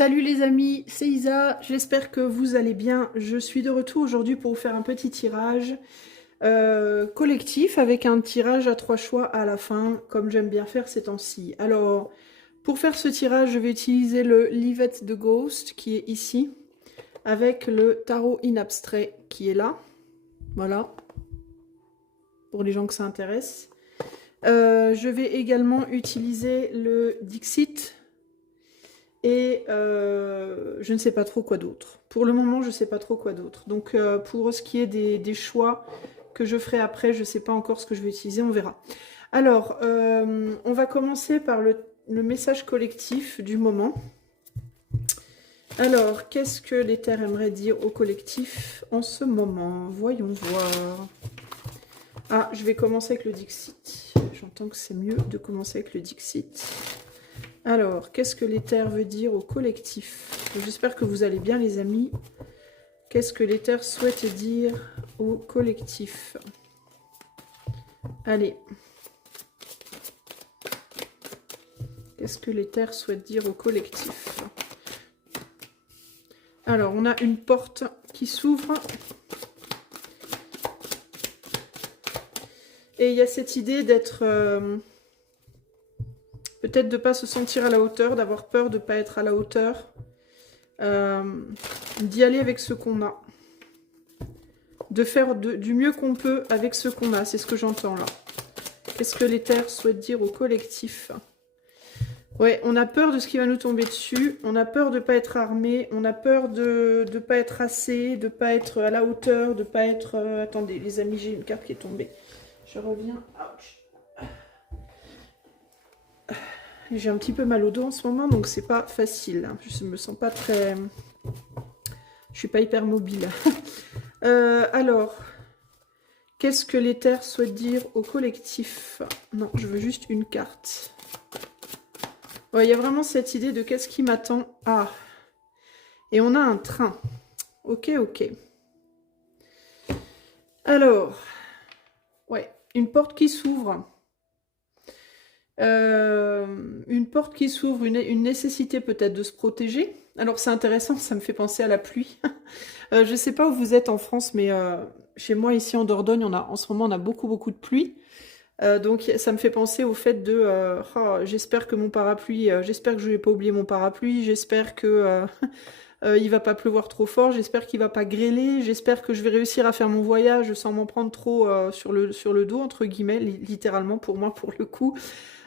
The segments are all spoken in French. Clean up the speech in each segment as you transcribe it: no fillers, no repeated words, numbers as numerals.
Salut les amis, c'est Isa, j'espère que vous allez bien. Je suis de retour aujourd'hui pour vous faire un petit tirage collectif avec un tirage à 3 choix à la fin, comme j'aime bien faire ces temps-ci. Alors, pour faire ce tirage, je vais utiliser le Leave It the Ghost qui est ici, avec le tarot in abstrait qui est là. Voilà, pour les gens que ça intéresse. Je vais également utiliser le Dixit. Et je ne sais pas trop quoi d'autre. Pour le moment, je ne sais pas trop quoi d'autre. Donc pour ce qui est des choix que je ferai après, je ne sais pas encore ce que je vais utiliser, on verra. Alors, on va commencer par le message collectif du moment. Alors, qu'est-ce que l'éther aimerait dire au collectif en ce moment? Voyons voir. Ah, je vais commencer avec le Dixit. J'entends que c'est mieux de commencer avec le Dixit. Alors, qu'est-ce que l'éther veut dire au collectif? J'espère que vous allez bien les amis. Qu'est-ce que l'éther souhaite dire au collectif? Allez. Qu'est-ce que l'éther souhaite dire au collectif? Alors, on a une porte qui s'ouvre. Et il y a cette idée d'être... peut-être de ne pas se sentir à la hauteur, d'avoir peur de ne pas être à la hauteur. D'y aller avec ce qu'on a. De faire du mieux qu'on peut avec ce qu'on a. C'est ce que j'entends là. Qu'est-ce que l'éther souhaite dire au collectif? Ouais, on a peur de ce qui va nous tomber dessus. On a peur de ne pas être armé. On a peur de ne pas être assez, de ne pas être à la hauteur, de ne pas être... attendez, les amis, j'ai une carte qui est tombée. Je reviens. Ouch. J'ai un petit peu mal au dos en ce moment, donc c'est pas facile. Je me sens pas très... Je suis pas hyper mobile. Alors, qu'est-ce que l'éther souhaite dire au collectif? Non, je veux juste une carte. Ouais, il y a vraiment cette idée de qu'est-ce qui m'attend. Ah, et on a un train. Ok, ok. Alors, ouais, une porte qui s'ouvre. Une porte qui s'ouvre, une nécessité peut-être de se protéger. Alors c'est intéressant, ça me fait penser à la pluie. Je ne sais pas où vous êtes en France, mais chez moi ici en Dordogne, en ce moment on a beaucoup de pluie. Donc ça me fait penser au fait de oh, j'espère que mon parapluie, j'espère que je vais pas oublier mon parapluie, j'espère que il va pas pleuvoir trop fort, j'espère qu'il va pas grêler, j'espère que je vais réussir à faire mon voyage sans m'en prendre trop sur le dos, entre guillemets, littéralement pour moi pour le coup.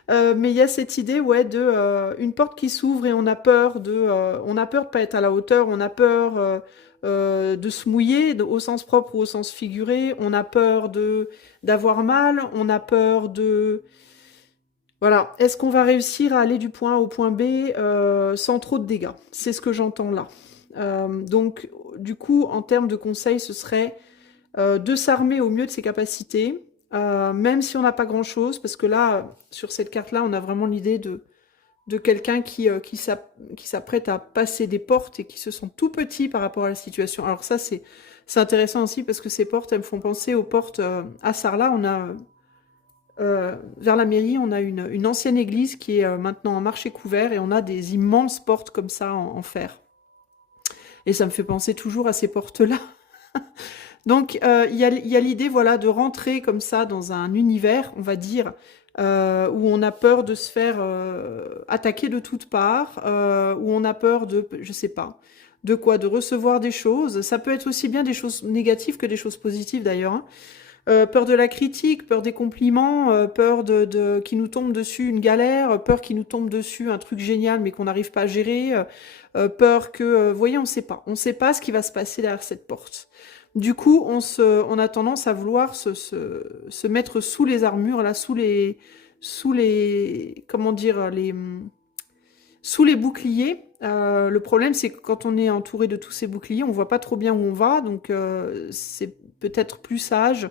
Mais il y a cette idée, ouais, de une porte qui s'ouvre et on a peur de pas être à la hauteur, on a peur de se mouiller au sens propre ou au sens figuré, on a peur d'avoir mal, on a peur de... Voilà, est-ce qu'on va réussir à aller du point A au point B sans trop de dégâts? C'est ce que j'entends là. Donc, du coup, en termes de conseils, ce serait de s'armer au mieux de ses capacités, même si on n'a pas grand-chose, parce que là, sur cette carte-là, on a vraiment l'idée de quelqu'un qui s'apprête à passer des portes et qui se sent tout petit par rapport à la situation. Alors ça, c'est intéressant aussi, parce que ces portes, elles me font penser aux portes à Sarlat. On a, vers la mairie, on a une ancienne église qui est maintenant en marché couvert, et on a des immenses portes comme ça en fer. Et ça me fait penser toujours à ces portes-là. Donc, il y a l'idée, voilà, de rentrer comme ça dans un univers, on va dire, où on a peur de se faire attaquer de toutes parts, où on a peur de, je sais pas, de quoi, de recevoir des choses. Ça peut être aussi bien des choses négatives que des choses positives d'ailleurs, hein. Peur de la critique, peur des compliments, peur qui nous tombe dessus une galère, peur qui nous tombe dessus un truc génial mais qu'on n'arrive pas à gérer, peur que, vous voyez, on sait pas ce qui va se passer derrière cette porte. Du coup, on a tendance à vouloir se mettre sous les armures, là, comment dire, sous les boucliers. Le problème, c'est que quand on est entouré de tous ces boucliers, on voit pas trop bien où on va, donc c'est peut-être plus sage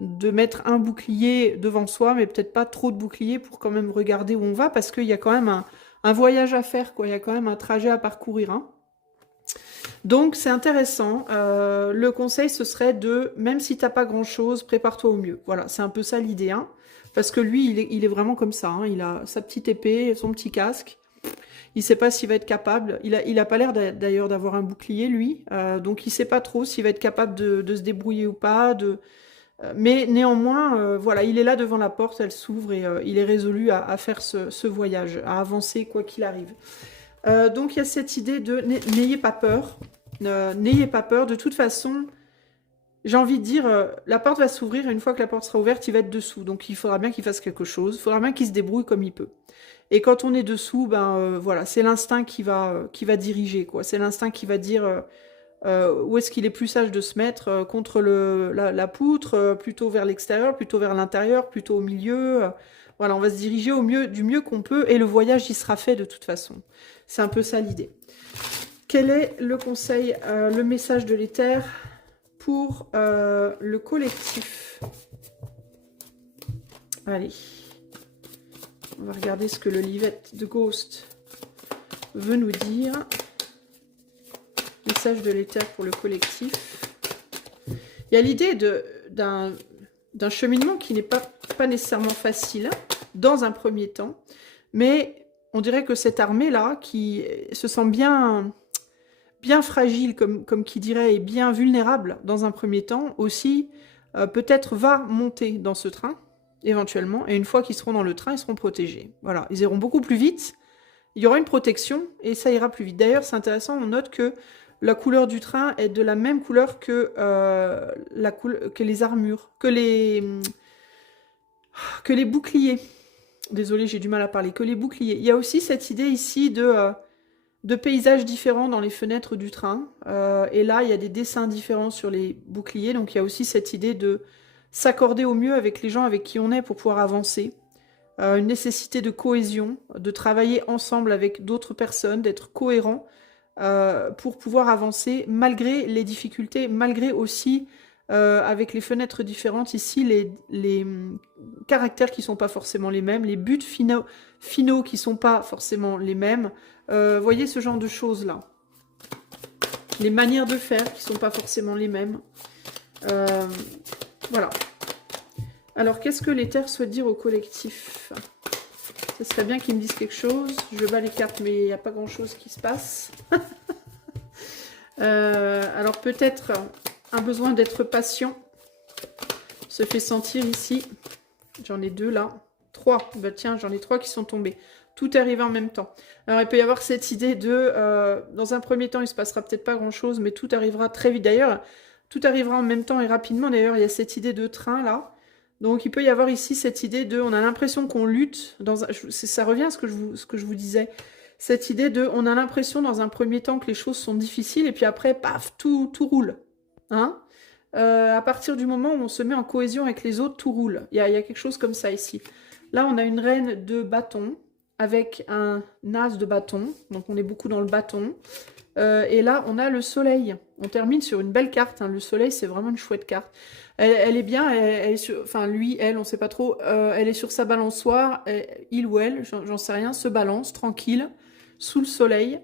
de mettre un bouclier devant soi, mais peut-être pas trop de boucliers pour quand même regarder où on va, parce qu'il y a quand même un voyage à faire, quoi. Il y a quand même un trajet à parcourir, hein. Donc c'est intéressant. Le conseil, ce serait de, même si t'as pas grand-chose, prépare-toi au mieux. Voilà, c'est un peu ça l'idée, hein. Parce que lui, il est vraiment comme ça, hein. Il a sa petite épée, son petit casque. Il sait pas s'il va être capable. Il a pas l'air d'ailleurs d'avoir un bouclier, lui. Donc il sait pas trop s'il va être capable de se débrouiller ou pas. Mais néanmoins, voilà, il est là devant la porte, elle s'ouvre et il est résolu à faire ce voyage, à avancer quoi qu'il arrive. Donc il y a cette idée de n'ayez pas peur. N'ayez pas peur. De toute façon, j'ai envie de dire, la porte va s'ouvrir et une fois que la porte sera ouverte, il va être dessous. Donc il faudra bien qu'il fasse quelque chose. Il faudra bien qu'il se débrouille comme il peut. Et quand on est dessous, ben voilà, c'est l'instinct qui va diriger, quoi. C'est l'instinct qui va dire où est-ce qu'il est plus sage de se mettre contre la poutre, plutôt vers l'extérieur, plutôt vers l'intérieur, plutôt au milieu. Voilà, on va se diriger du mieux qu'on peut et le voyage y sera fait de toute façon. C'est un peu ça l'idée. Quel est le conseil, le message de l'éther pour le collectif? Allez, on va regarder ce que le livette de Ghost veut nous dire. Message de l'éther pour le collectif. Il y a l'idée d'un cheminement qui n'est pas nécessairement facile dans un premier temps, mais on dirait que cette armée-là, qui se sent bien fragile, comme qui dirait, et bien vulnérable dans un premier temps, aussi peut-être va monter dans ce train, éventuellement, et une fois qu'ils seront dans le train, ils seront protégés. Voilà, ils iront beaucoup plus vite, il y aura une protection, et ça ira plus vite. D'ailleurs, c'est intéressant, on note que la couleur du train est de la même couleur que les armures, que les boucliers. Désolée, j'ai du mal à parler. Que les boucliers. Il y a aussi cette idée ici de paysages différents dans les fenêtres du train. Et là, il y a des dessins différents sur les boucliers. Donc, il y a aussi cette idée de s'accorder au mieux avec les gens avec qui on est pour pouvoir avancer. Une nécessité de cohésion, de travailler ensemble avec d'autres personnes, d'être cohérent. Pour pouvoir avancer malgré les difficultés, malgré aussi, avec les fenêtres différentes, ici, les caractères qui ne sont pas forcément les mêmes, les buts finaux qui ne sont pas forcément les mêmes. Voyez ce genre de choses-là. Les manières de faire qui ne sont pas forcément les mêmes. Voilà. Alors, qu'est-ce que l'éther souhaite dire au collectif ? Ce serait bien qu'ils me disent quelque chose. Je bats les cartes, mais il n'y a pas grand-chose qui se passe. Alors peut-être un besoin d'être patient se fait sentir ici. J'en ai 2 là. 3. Bah tiens, j'en ai 3 qui sont tombés. Tout arrive en même temps. Alors il peut y avoir cette idée de... dans un premier temps, il ne se passera peut-être pas grand-chose, mais tout arrivera très vite. D'ailleurs, tout arrivera en même temps et rapidement. D'ailleurs, il y a cette idée de train là. Donc il peut y avoir ici cette idée de... On a l'impression qu'on lutte. Ça revient à ce que je vous disais. Cette idée de... On a l'impression dans un premier temps que les choses sont difficiles. Et puis après, paf, tout roule. Hein, à partir du moment où on se met en cohésion avec les autres, tout roule. Il y a quelque chose comme ça ici. Là, on a une reine de bâton avec un as de bâton. Donc on est beaucoup dans le bâton. Et là, on a le soleil. On termine sur une belle carte. Hein. Le soleil, c'est vraiment une chouette carte. Elle est bien, elle est sur, enfin lui, elle, on sait pas trop, elle est sur sa balançoire, il ou elle, j'en sais rien, se balance, tranquille, sous le soleil.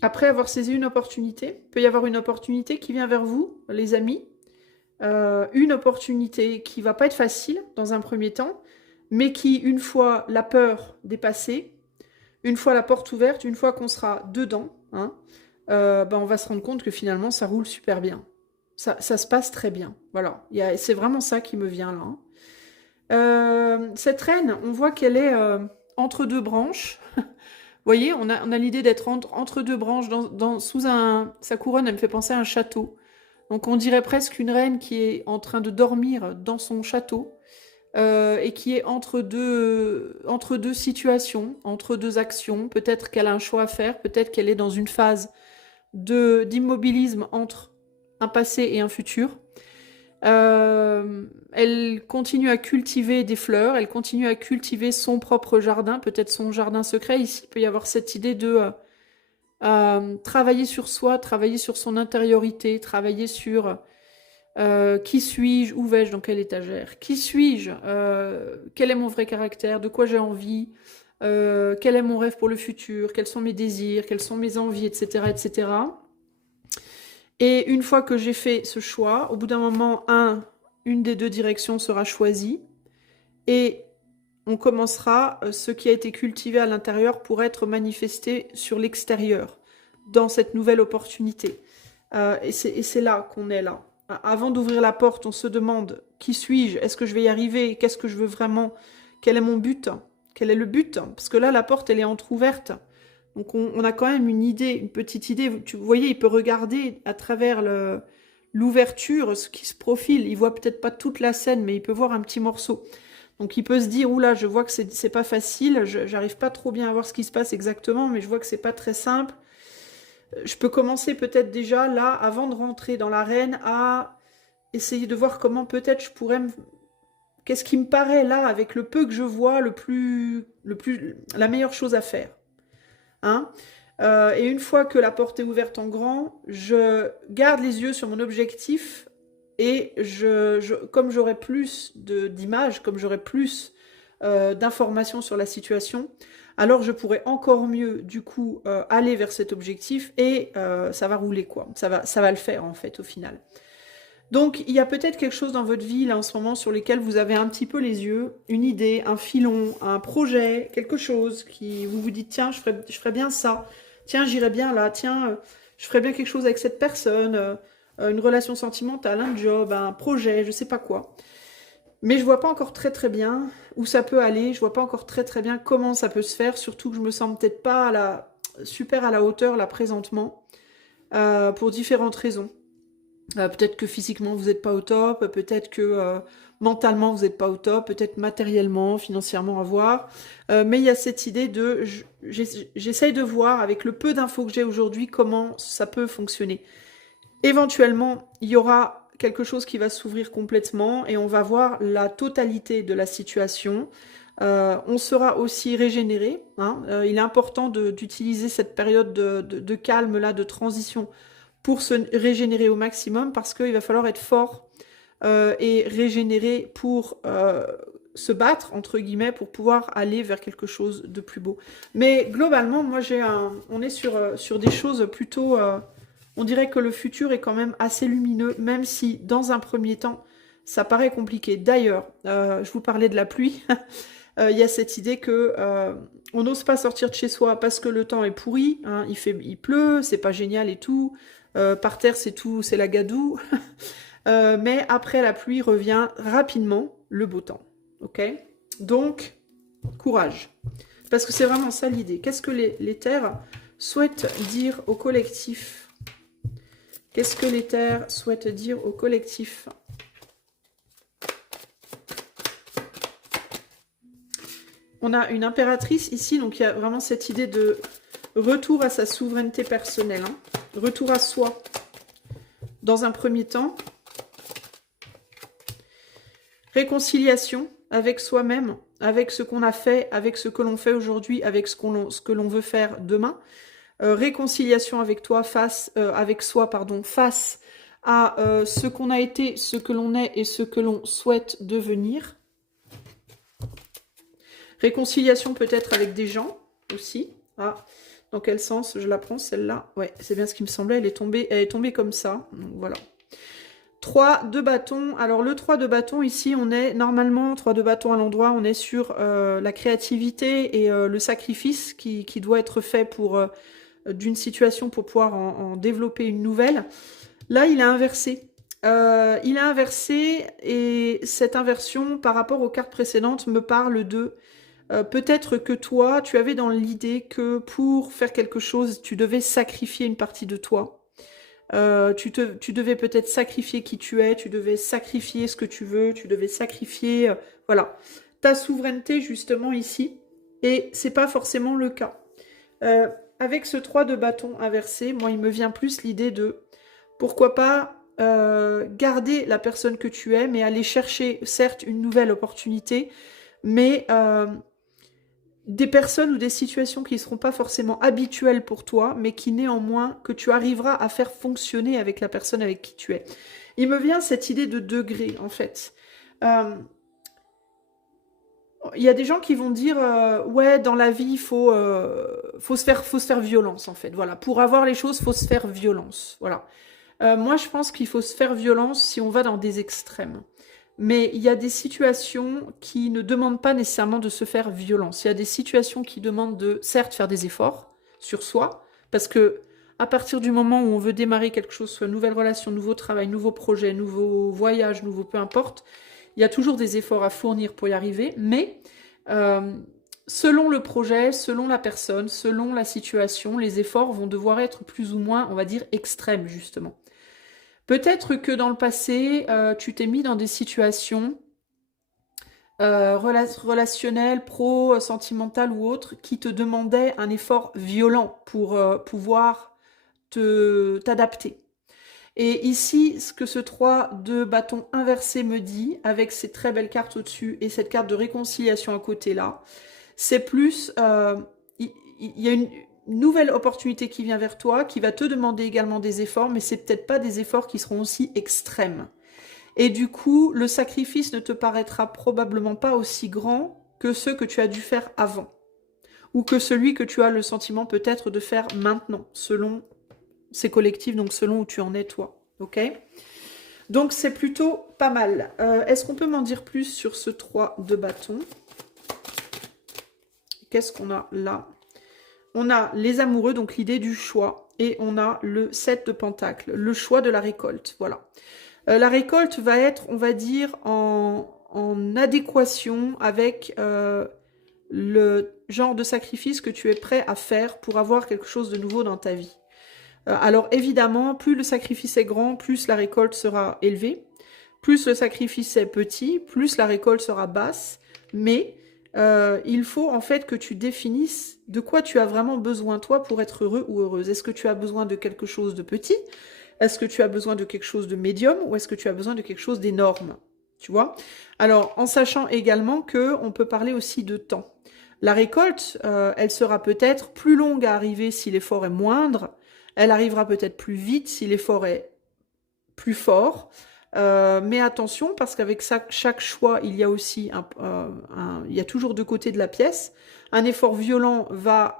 Après avoir saisi une opportunité, il peut y avoir une opportunité qui vient vers vous, les amis, une opportunité qui va pas être facile dans un premier temps, mais qui, une fois la peur dépassée, une fois la porte ouverte, une fois qu'on sera dedans, hein, ben on va se rendre compte que finalement ça roule super bien. Ça se passe très bien. Voilà. C'est vraiment ça qui me vient là. Hein. Cette reine, on voit qu'elle est entre deux branches. Vous voyez, on a l'idée d'être entre deux branches. Sa couronne, elle me fait penser à un château. Donc on dirait presque une reine qui est en train de dormir dans son château. Et qui est entre deux situations, entre deux actions. Peut-être qu'elle a un choix à faire, peut-être qu'elle est dans une phase d'immobilisme entre un passé et un futur. Elle continue à cultiver des fleurs, elle continue à cultiver son propre jardin, peut-être son jardin secret. Ici, il peut y avoir cette idée de travailler sur soi, travailler sur son intériorité, travailler sur qui suis-je, où vais-je, dans quelle étagère, qui suis-je, quel est mon vrai caractère, de quoi j'ai envie, quel est mon rêve pour le futur, quels sont mes désirs, quelles sont mes envies, etc., etc. Et une fois que j'ai fait ce choix, au bout d'un moment, une des deux directions sera choisie. Et on commencera, ce qui a été cultivé à l'intérieur pour être manifesté sur l'extérieur, dans cette nouvelle opportunité. Et c'est là qu'on est là. Avant d'ouvrir la porte, on se demande qui suis-je? Est-ce que je vais y arriver? Qu'est-ce que je veux vraiment? Quel est mon but? Quel est le but? Parce que là, la porte, elle est entrouverte. Donc on a quand même une idée, une petite idée. Vous voyez, il peut regarder à travers l'ouverture ce qui se profile. Il voit peut-être pas toute la scène, mais il peut voir un petit morceau. Donc il peut se dire, oula, je vois que c'est pas facile, j'arrive pas trop bien à voir ce qui se passe exactement, mais je vois que c'est pas très simple. Je peux commencer peut-être déjà là, avant de rentrer dans l'arène, à essayer de voir comment peut-être je pourrais Qu'est-ce qui me paraît là, avec le peu que je vois, la meilleure chose à faire, hein? Et une fois que la porte est ouverte en grand, je garde les yeux sur mon objectif et comme j'aurai plus d'images, comme j'aurai plus d'informations sur la situation, alors je pourrai encore mieux, du coup, aller vers cet objectif et ça va rouler, quoi. Ça va le faire, en fait, au final. Donc, il y a peut-être quelque chose dans votre vie, là, en ce moment, sur lesquels vous avez un petit peu les yeux, une idée, un filon, un projet, quelque chose qui vous vous dites, tiens, je ferais bien ça, tiens, j'irais bien là, tiens, je ferais bien quelque chose avec cette personne, une relation sentimentale, un job, un projet, je sais pas quoi. Mais je vois pas encore très très bien où ça peut aller, je vois pas encore très très bien comment ça peut se faire, surtout que je me sens peut-être pas super à la hauteur là présentement, pour différentes raisons. Peut-être que physiquement vous n'êtes pas au top, peut-être que mentalement vous n'êtes pas au top, peut-être matériellement, financièrement à voir. Mais il y a cette idée j'essaye de voir avec le peu d'infos que j'ai aujourd'hui comment ça peut fonctionner. Éventuellement, il y aura quelque chose qui va s'ouvrir complètement et on va voir la totalité de la situation. On sera aussi régénéré, hein. Il est important d'utiliser cette période de calme là, de transition, pour se régénérer au maximum parce qu'il va falloir être fort et régénéré pour se battre, entre guillemets, pour pouvoir aller vers quelque chose de plus beau. Mais globalement, moi, on est sur des choses plutôt... on dirait que le futur est quand même assez lumineux, même si, dans un premier temps, ça paraît compliqué. D'ailleurs, je vous parlais de la pluie. Il y a cette idée que on n'ose pas sortir de chez soi parce que le temps est pourri, hein, il pleut, c'est pas génial et tout. Par terre, c'est tout, c'est la gadoue. Mais après la pluie revient rapidement le beau temps. Ok? Donc, courage. Parce que c'est vraiment ça l'idée. Qu'est-ce que les terres souhaitent dire au collectif? Qu'est-ce que les terres souhaitent dire au collectif? On a une impératrice ici, donc il y a vraiment cette idée de retour à sa souveraineté personnelle, hein. Retour à soi. Dans un premier temps, réconciliation avec soi-même, avec ce qu'on a fait, avec ce que l'on fait aujourd'hui, avec ce que l'on veut faire demain. Réconciliation avec toi, avec soi, pardon, face à ce qu'on a été, ce que l'on est et ce que l'on souhaite devenir. Réconciliation peut-être avec des gens aussi. Ah, dans quel sens je la prends celle-là? Ouais, c'est bien ce qui me semblait, elle est tombée comme ça. Donc, voilà. 3 de bâton. Alors le 3 de bâton ici, on est normalement, 3 de bâton à l'endroit, on est sur la créativité et le sacrifice qui doit être fait d'une situation pour pouvoir en développer une nouvelle. Là, il a inversé. Il a inversé et cette inversion par rapport aux cartes précédentes me parle de peut-être que toi, tu avais dans l'idée que pour faire quelque chose, tu devais sacrifier une partie de toi. Tu devais peut-être sacrifier qui tu es, tu devais sacrifier ce que tu veux, tu devais sacrifier, voilà, ta souveraineté justement ici. Et c'est pas forcément le cas. Avec ce 3 de bâton inversé, moi il me vient plus l'idée de pourquoi pas garder la personne que tu es, mais aller chercher certes une nouvelle opportunité, mais des personnes ou des situations qui ne seront pas forcément habituelles pour toi, mais qui néanmoins, que tu arriveras à faire fonctionner avec la personne avec qui tu es. Il me vient cette idée de degré, en fait. Il y a des gens qui vont dire ouais, dans la vie, il faut se faire violence, en fait. Voilà. Pour avoir les choses, il faut se faire violence. Voilà. Moi, je pense qu'il faut se faire violence si on va dans des extrêmes. Mais il y a des situations qui ne demandent pas nécessairement de se faire violence. Il y a des situations qui demandent de, certes, faire des efforts sur soi, parce que à partir du moment où on veut démarrer quelque chose, soit nouvelle relation, nouveau travail, nouveau projet, nouveau voyage, nouveau peu importe, il y a toujours des efforts à fournir pour y arriver, mais euh, selon le projet, selon la personne, selon la situation, les efforts vont devoir être plus ou moins, on va dire, extrêmes, justement. Peut-être que dans le passé, tu t'es mis dans des situations relationnelles, sentimentales ou autres, qui te demandaient un effort violent pour pouvoir t'adapter. Et ici, ce que ce 3 de bâton inversé me dit, avec ces très belles cartes au-dessus et cette carte de réconciliation à côté là, c'est plus, il y a une nouvelle opportunité qui vient vers toi, qui va te demander également des efforts, mais c'est peut-être pas des efforts qui seront aussi extrêmes. Et du coup, le sacrifice ne te paraîtra probablement pas aussi grand que ceux que tu as dû faire avant, ou que celui que tu as le sentiment peut-être de faire maintenant, selon ces collectifs, donc selon où tu en es toi. Ok? Donc c'est plutôt pas mal. Est-ce qu'on peut m'en dire plus sur ce 3 de bâton? Qu'est-ce qu'on a là? On a les amoureux, donc l'idée du choix, et on a le 7 de pentacle, le choix de la récolte, voilà. La récolte va être, on va dire, en adéquation avec le genre de sacrifice que tu es prêt à faire pour avoir quelque chose de nouveau dans ta vie. Alors évidemment, plus le sacrifice est grand, plus la récolte sera élevée. Plus le sacrifice est petit, plus la récolte sera basse. Mais il faut en fait que tu définisses de quoi tu as vraiment besoin toi pour être heureux ou heureuse. Est-ce que tu as besoin de quelque chose de petit? Est-ce que tu as besoin de quelque chose de médium? Ou est-ce que tu as besoin de quelque chose d'énorme? Tu vois? Alors, en sachant également que on peut parler aussi de temps. La récolte, elle sera peut-être plus longue à arriver si l'effort est moindre. Elle arrivera peut-être plus vite si l'effort est plus fort. Mais attention, parce qu'avec chaque choix, il y a aussi il y a toujours deux côtés de la pièce. Un effort violent va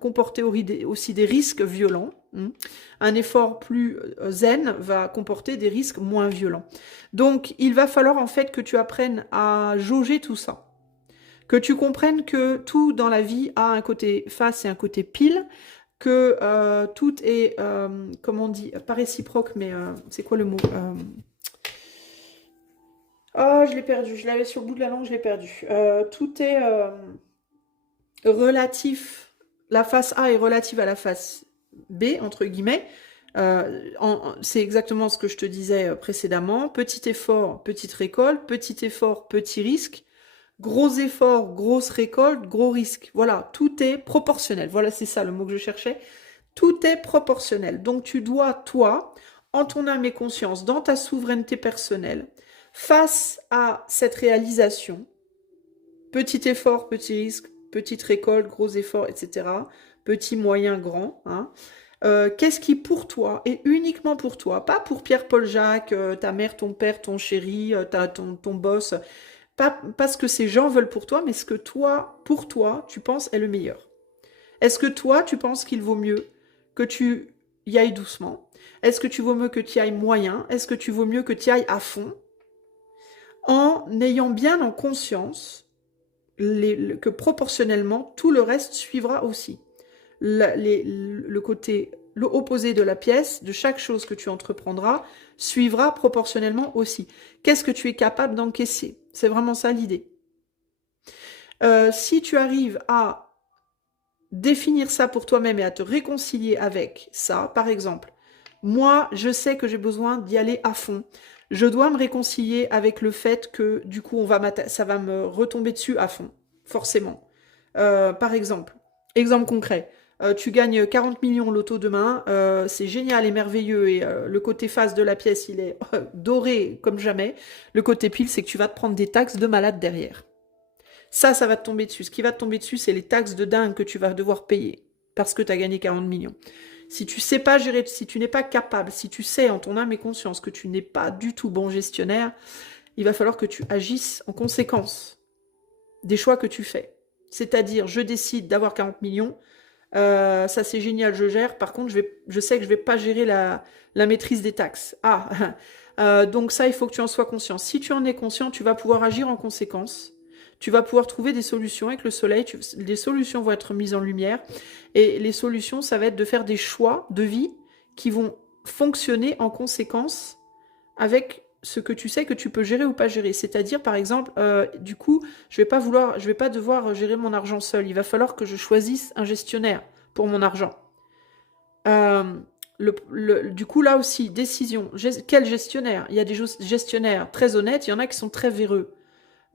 comporter aussi des risques violents. Un effort plus zen va comporter des risques moins violents. Donc, il va falloir en fait que tu apprennes à jauger tout ça. Que tu comprennes que tout dans la vie a un côté face et un côté pile, que tout est, comment on dit, pas réciproque, mais c'est quoi le mot Oh, je l'ai perdu, je l'avais sur le bout de la langue, je l'ai perdu. Tout est relatif, la face A est relative à la face B, entre guillemets. C'est exactement ce que je te disais précédemment. Petit effort, petite récolte, petit effort, petit risque. Gros effort, grosse récolte, gros risque. Voilà, tout est proportionnel. Voilà, c'est ça le mot que je cherchais. Tout est proportionnel. Donc tu dois, toi, en ton âme et conscience, dans ta souveraineté personnelle, face à cette réalisation, petit effort, petit risque, petite récolte, gros effort, etc., petit, moyen, grand, hein, qu'est-ce qui pour toi et uniquement pour toi, pas pour Pierre-Paul Jacques, ta mère, ton père, ton chéri, ton boss, pas ce que ces gens veulent pour toi, mais ce que toi, pour toi, tu penses est le meilleur. Est-ce que toi, tu penses qu'il vaut mieux que tu y ailles doucement? Est-ce que tu vaut mieux que tu y ailles moyen? Est-ce que tu vaut mieux que tu y ailles à fond? En ayant bien en conscience que proportionnellement, tout le reste suivra aussi. L'opposé de la pièce, de chaque chose que tu entreprendras, suivra proportionnellement aussi. Qu'est-ce que tu es capable d'encaisser? C'est vraiment ça l'idée. Si tu arrives à définir ça pour toi-même et à te réconcilier avec ça, par exemple, moi, je sais que j'ai besoin d'y aller à fond. Je dois me réconcilier avec le fait que, du coup, ça va me retomber dessus à fond, forcément. Par exemple, exemple concret, tu gagnes 40 millions au loto demain, c'est génial et merveilleux, et le côté face de la pièce, il est doré comme jamais. Le côté pile, c'est que tu vas te prendre des taxes de malade derrière. Ça va te tomber dessus. Ce qui va te tomber dessus, c'est les taxes de dingue que tu vas devoir payer parce que tu as gagné 40 millions. Si tu sais pas gérer, si tu n'es pas capable, si tu sais en ton âme et conscience que tu n'es pas du tout bon gestionnaire, il va falloir que tu agisses en conséquence des choix que tu fais. C'est-à-dire, je décide d'avoir 40 millions, ça c'est génial, je gère. Par contre, je sais que je vais pas gérer la maîtrise des taxes. Ah, Donc ça, il faut que tu en sois conscient. Si tu en es conscient, tu vas pouvoir agir en conséquence. Tu vas pouvoir trouver des solutions avec le soleil. Les solutions vont être mises en lumière. Et les solutions, ça va être de faire des choix de vie qui vont fonctionner en conséquence avec ce que tu sais que tu peux gérer ou pas gérer. C'est-à-dire, par exemple, du coup, je vais pas devoir gérer mon argent seul. Il va falloir que je choisisse un gestionnaire pour mon argent. Euh, du coup, là aussi, décision. Quel gestionnaire? Il y a des gestionnaires très honnêtes, il y en a qui sont très véreux.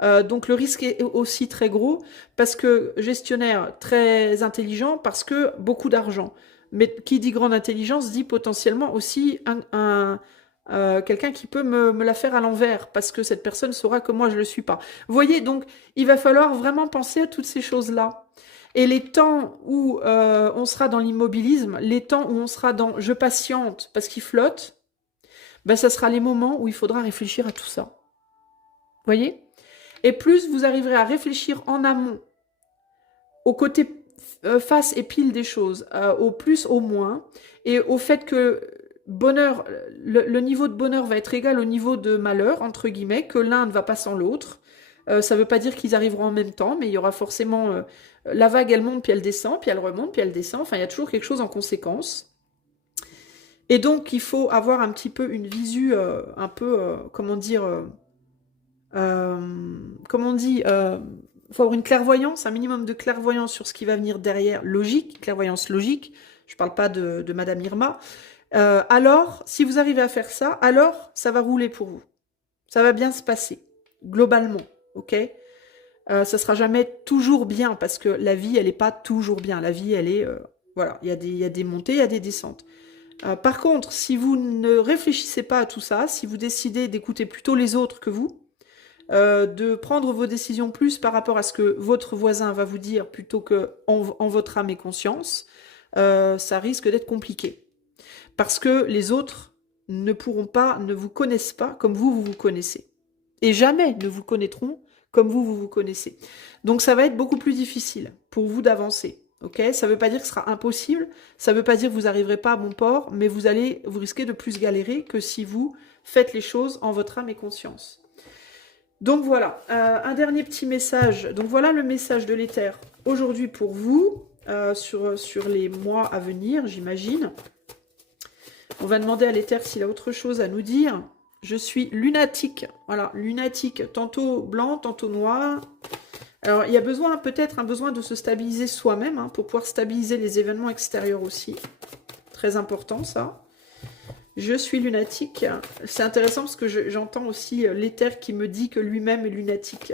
Donc le risque est aussi très gros parce que gestionnaire très intelligent, parce que beaucoup d'argent. Mais qui dit grande intelligence dit potentiellement aussi quelqu'un qui peut me la faire à l'envers parce que cette personne saura que moi je ne le suis pas. Vous voyez, donc il va falloir vraiment penser à toutes ces choses-là. Et les temps où on sera dans l'immobilisme, les temps où on sera dans je patiente parce qu'il flotte, ben, ça sera les moments où il faudra réfléchir à tout ça. Vous voyez? Et plus vous arriverez à réfléchir en amont, au côté face et pile des choses, au plus, au moins, et au fait que bonheur, le niveau de bonheur va être égal au niveau de malheur, entre guillemets, que l'un ne va pas sans l'autre. Ça ne veut pas dire qu'ils arriveront en même temps, mais il y aura forcément... la vague, elle monte, puis elle descend, puis elle remonte, puis elle descend. Enfin, il y a toujours quelque chose en conséquence. Et donc, il faut avoir un petit peu une visu, un peu, comment dire... comment on dit, faut avoir une clairvoyance, un minimum de clairvoyance sur ce qui va venir derrière, logique, clairvoyance logique, je parle pas de Madame Irma, alors, si vous arrivez à faire ça, alors, ça va rouler pour vous. Ça va bien se passer, globalement, ok? Ça sera jamais toujours bien, parce que la vie, elle n'est pas toujours bien. La vie, elle est... voilà, il y a des montées, il y a des descentes. Par contre, si vous ne réfléchissez pas à tout ça, si vous décidez d'écouter plutôt les autres que vous, de prendre vos décisions plus par rapport à ce que votre voisin va vous dire plutôt que en votre âme et conscience, ça risque d'être compliqué. Parce que les autres ne pourront pas, ne vous connaissent pas comme vous vous connaissez. Et jamais ne vous connaîtront comme vous vous connaissez. Donc ça va être beaucoup plus difficile pour vous d'avancer. Ok, ça ne veut pas dire que ce sera impossible, ça ne veut pas dire que vous n'arriverez pas à bon port, mais vous risquez de plus galérer que si vous faites les choses en votre âme et conscience. Donc voilà, un dernier petit message. Donc voilà le message de l'éther aujourd'hui pour vous, sur les mois à venir, j'imagine. On va demander à l'éther s'il a autre chose à nous dire. Je suis lunatique. Voilà, lunatique, tantôt blanc, tantôt noir. Alors, il y a peut-être un besoin de se stabiliser soi-même, hein, pour pouvoir stabiliser les événements extérieurs aussi. Très important, ça. Je suis lunatique. C'est intéressant parce que j'entends aussi l'éther qui me dit que lui-même est lunatique.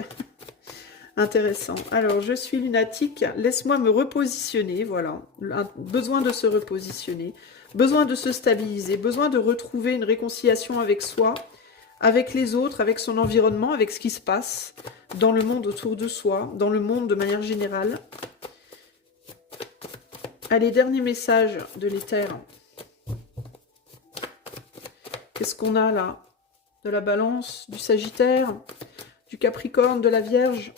Intéressant. Alors, je suis lunatique. Laisse-moi me repositionner. Voilà. Besoin de se repositionner. Besoin de se stabiliser. Besoin de retrouver une réconciliation avec soi, avec les autres, avec son environnement, avec ce qui se passe dans le monde autour de soi, dans le monde de manière générale. Allez, dernier message de l'éther. Qu'est-ce qu'on a là? De la Balance, du Sagittaire, du Capricorne, de la Vierge.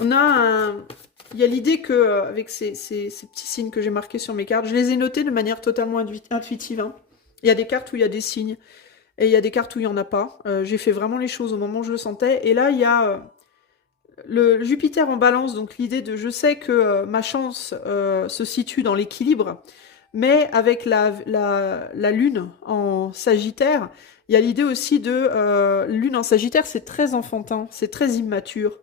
On a il y a l'idée que, avec ces petits signes que j'ai marqués sur mes cartes, je les ai notés de manière totalement intuitive. Hein. Il y a des cartes où il y a des signes, et il y a des cartes où il n'y en a pas. J'ai fait vraiment les choses au moment où je le sentais. Et là, il y a le Jupiter en Balance, donc l'idée de je sais que ma chance se situe dans l'équilibre, mais avec la Lune en Sagittaire, il y a l'idée aussi de Lune en Sagittaire, c'est très enfantin, c'est très immature.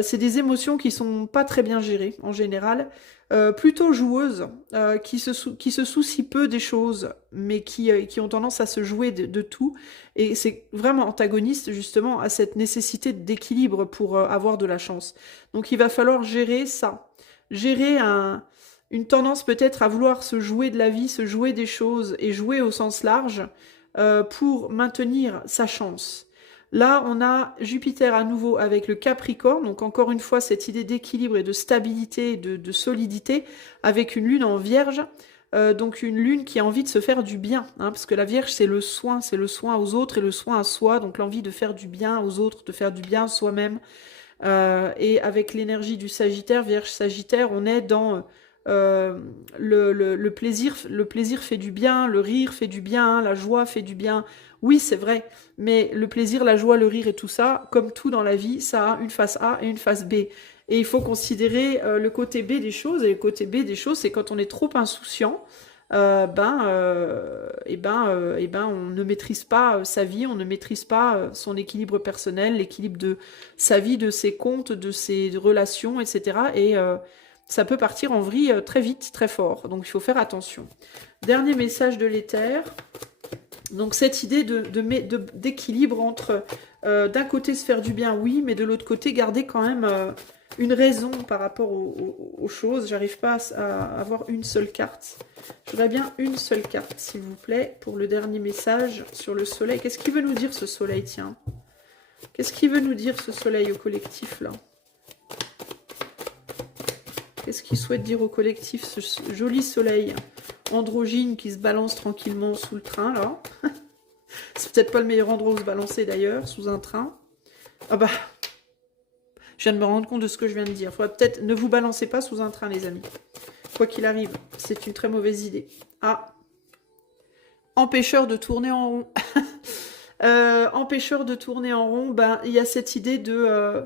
C'est des émotions qui sont pas très bien gérées en général, plutôt joueuses, qui se soucient peu des choses, mais qui ont tendance à se jouer de tout. Et c'est vraiment antagoniste justement à cette nécessité d'équilibre pour avoir de la chance. Donc il va falloir gérer ça, gérer une tendance peut-être à vouloir se jouer de la vie, se jouer des choses et jouer au sens large pour maintenir sa chance. Là, on a Jupiter à nouveau avec le Capricorne, donc encore une fois, cette idée d'équilibre et de stabilité, de solidité, avec une lune en Vierge, donc une lune qui a envie de se faire du bien, hein, parce que la Vierge, c'est le soin aux autres et le soin à soi, donc l'envie de faire du bien aux autres, de faire du bien à soi-même. Et avec l'énergie du Sagittaire, Vierge-Sagittaire, on est dans euh, le plaisir fait du bien, le rire fait du bien, la joie fait du bien. Oui, c'est vrai, mais le plaisir, la joie, le rire et tout ça, comme tout dans la vie, ça a une face A et une face B. Et il faut considérer le côté B des choses, et le côté B des choses, c'est quand on est trop insouciant, on ne maîtrise pas sa vie, on ne maîtrise pas son équilibre personnel, l'équilibre de sa vie, de ses comptes, de ses relations, etc. Et ça peut partir en vrille très vite, très fort. Donc il faut faire attention. Dernier message de l'éther. Donc cette idée d'équilibre entre d'un côté se faire du bien, oui, mais de l'autre côté garder quand même une raison par rapport aux choses. J'arrive pas à avoir une seule carte. Je voudrais bien une seule carte, s'il vous plaît, pour le dernier message sur le soleil. Qu'est-ce qu'il veut nous dire ce soleil, tiens? Qu'est-ce qu'il veut nous dire ce soleil au collectif là? Qu'est-ce qu'il souhaite dire au collectif, ce joli soleil androgyne qui se balance tranquillement sous le train, là? C'est peut-être pas le meilleur endroit où se balancer, d'ailleurs, sous un train. Ah bah, je viens de me rendre compte de ce que je viens de dire. Faudrait peut-être... Ne vous balancez pas sous un train, les amis. Quoi qu'il arrive, c'est une très mauvaise idée. Ah, empêcheur de tourner en rond. Empêcheur de tourner en rond, ben, il y a cette idée de...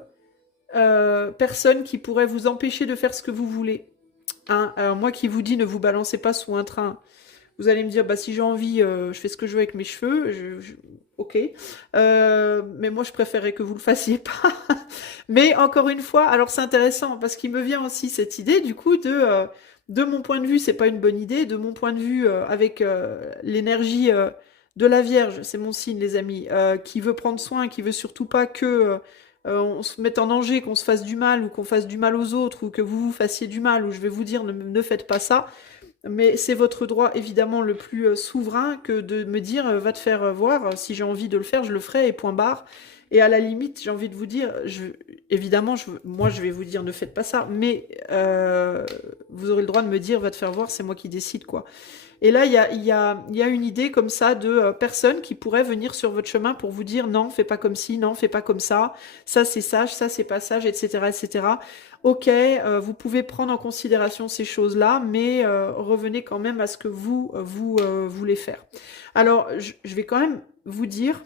personne qui pourrait vous empêcher de faire ce que vous voulez. Hein, alors moi qui vous dis ne vous balancez pas sous un train, vous allez me dire bah si j'ai envie, je fais ce que je veux avec mes cheveux, ok. Mais moi je préférerais que vous le fassiez pas. Mais encore une fois, alors c'est intéressant parce qu'il me vient aussi cette idée du coup de mon point de vue, c'est pas une bonne idée. De mon point de vue, avec l'énergie de la Vierge, c'est mon signe les amis, qui veut prendre soin, qui veut surtout pas que on se mette en danger, qu'on se fasse du mal ou qu'on fasse du mal aux autres ou que vous vous fassiez du mal ou je vais vous dire ne faites pas ça. Mais c'est votre droit évidemment le plus souverain que de me dire va te faire voir, si j'ai envie de le faire, je le ferai et point barre. Et à la limite, j'ai envie de vous dire, évidemment, moi je vais vous dire ne faites pas ça, mais vous aurez le droit de me dire va te faire voir, c'est moi qui décide quoi. Et là, il y a une idée comme ça de personnes qui pourraient venir sur votre chemin pour vous dire non, fais pas comme ci, non, fais pas comme ça c'est sage, ça c'est pas sage, etc. etc. Ok, vous pouvez prendre en considération ces choses-là, mais revenez quand même à ce que vous voulez faire. Alors, je vais quand même vous dire,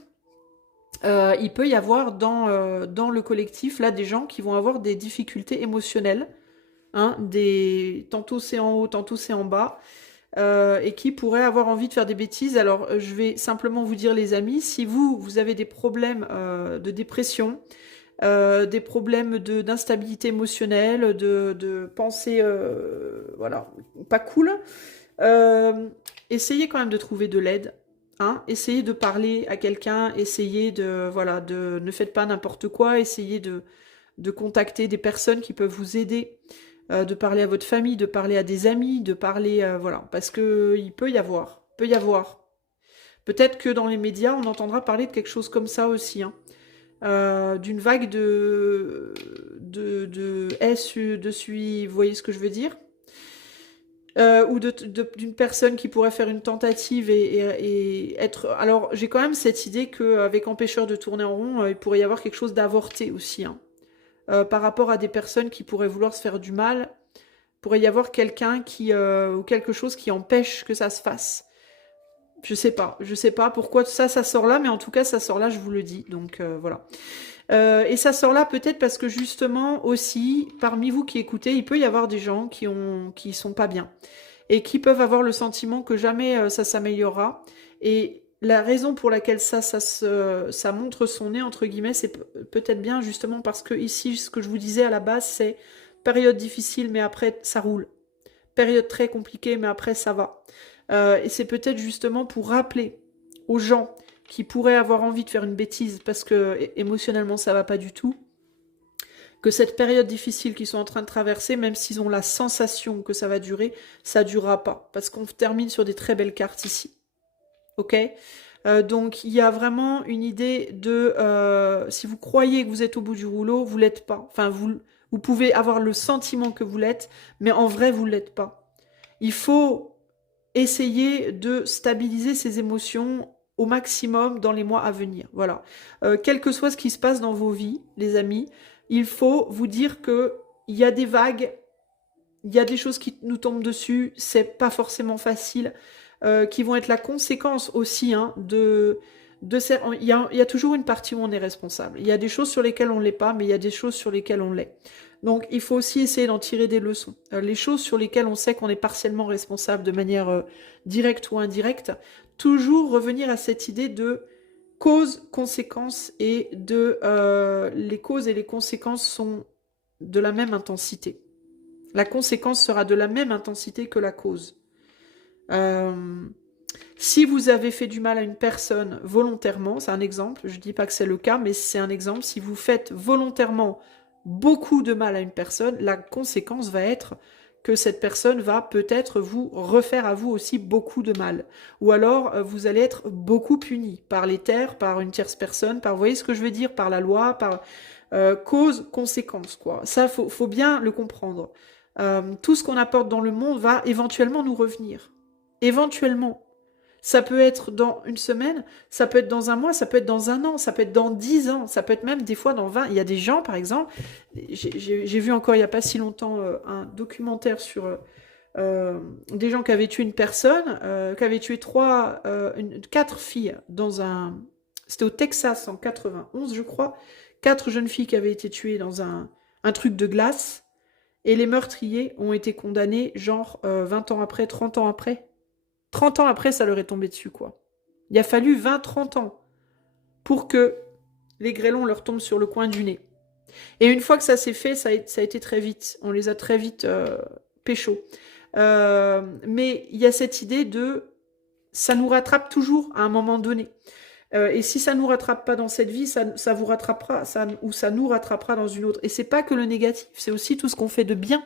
il peut y avoir dans le collectif là des gens qui vont avoir des difficultés émotionnelles, hein, tantôt c'est en haut, tantôt c'est en bas. Et qui pourraient avoir envie de faire des bêtises. Alors, je vais simplement vous dire, les amis, si vous avez des problèmes de dépression, des problèmes d'instabilité émotionnelle, de pensée, voilà, pas cool, essayez quand même de trouver de l'aide. Hein, essayez de parler à quelqu'un, essayez voilà, ne faites pas n'importe quoi, essayez de contacter des personnes qui peuvent vous aider, de parler à votre famille, de parler à des amis, de parler, voilà, parce que il peut y avoir. Peut-être que dans les médias, on entendra parler de quelque chose comme ça aussi, hein. D'une vague de S dessus, vous voyez ce que je veux dire? Ou d'une personne qui pourrait faire une tentative et être... Alors, j'ai quand même cette idée qu'avec empêcheur de tourner en rond, il pourrait y avoir quelque chose d'avorté aussi, hein. Par rapport à des personnes qui pourraient vouloir se faire du mal, pourrait y avoir quelqu'un ou quelque chose qui empêche que ça se fasse. Je sais pas pourquoi ça sort là, mais en tout cas ça sort là, je vous le dis. Donc voilà. Et ça sort là peut-être parce que justement aussi, parmi vous qui écoutez, il peut y avoir des gens qui sont pas bien et qui peuvent avoir le sentiment que jamais ça s'améliorera. Et la raison pour laquelle ça montre son nez, entre guillemets, c'est peut-être bien justement parce que ici, ce que je vous disais à la base, c'est période difficile, mais après, ça roule. Période très compliquée, mais après, ça va. Et c'est peut-être justement pour rappeler aux gens qui pourraient avoir envie de faire une bêtise parce que émotionnellement, ça va pas du tout, que cette période difficile qu'ils sont en train de traverser, même s'ils ont la sensation que ça va durer, ça durera pas. Parce qu'on termine sur des très belles cartes ici. Ok, donc il y a vraiment une idée de si vous croyez que vous êtes au bout du rouleau, vous l'êtes pas. Enfin, vous pouvez avoir le sentiment que vous l'êtes, mais en vrai, vous l'êtes pas. Il faut essayer de stabiliser ses émotions au maximum dans les mois à venir. Voilà. Quel que soit ce qui se passe dans vos vies, les amis, il faut vous dire que il y a des vagues il y a des choses qui nous tombent dessus, c'est pas forcément facile, qui vont être la conséquence aussi hein, il y a toujours une partie où on est responsable. Il y a des choses sur lesquelles on ne l'est pas, mais il y a des choses sur lesquelles on l'est. Donc il faut aussi essayer d'en tirer des leçons. Les choses sur lesquelles on sait qu'on est partiellement responsable de manière directe ou indirecte, toujours revenir à cette idée de cause, conséquence et les causes et les conséquences sont de la même intensité. La conséquence sera de la même intensité que la cause. Si vous avez fait du mal à une personne volontairement, c'est un exemple, je ne dis pas que c'est le cas, mais c'est un exemple, si vous faites volontairement beaucoup de mal à une personne, la conséquence va être que cette personne va peut-être vous refaire à vous aussi beaucoup de mal. Ou alors, vous allez être beaucoup puni par les terres, par une tierce personne, vous voyez ce que je veux dire, par la loi, par cause, conséquence, quoi. Ça, faut bien le comprendre. Tout ce qu'on apporte dans le monde va éventuellement nous revenir. Éventuellement. Ça peut être dans une semaine, ça peut être dans un mois, ça peut être dans un an, ça peut être dans 10 ans, ça peut être même des fois dans 20. Il y a des gens, par exemple, j'ai vu encore il n'y a pas si longtemps un documentaire sur des gens qui avaient tué une personne, qui avaient tué quatre filles dans un... C'était au Texas en 91, je crois. 4 jeunes filles qui avaient été tuées dans un truc de glace. Et les meurtriers ont été condamnés genre 20 ans après, 30 ans après. 30 ans après, ça leur est tombé dessus, quoi. Il a fallu 20-30 ans pour que les grêlons leur tombent sur le coin du nez. Et une fois que ça s'est fait, ça a été très vite. On les a très vite pécho. Mais il y a cette idée de... Ça nous rattrape toujours à un moment donné. Et si ça nous rattrape pas dans cette vie, ça vous rattrapera, ou ça nous rattrapera dans une autre. Et c'est pas que le négatif, c'est aussi tout ce qu'on fait de bien.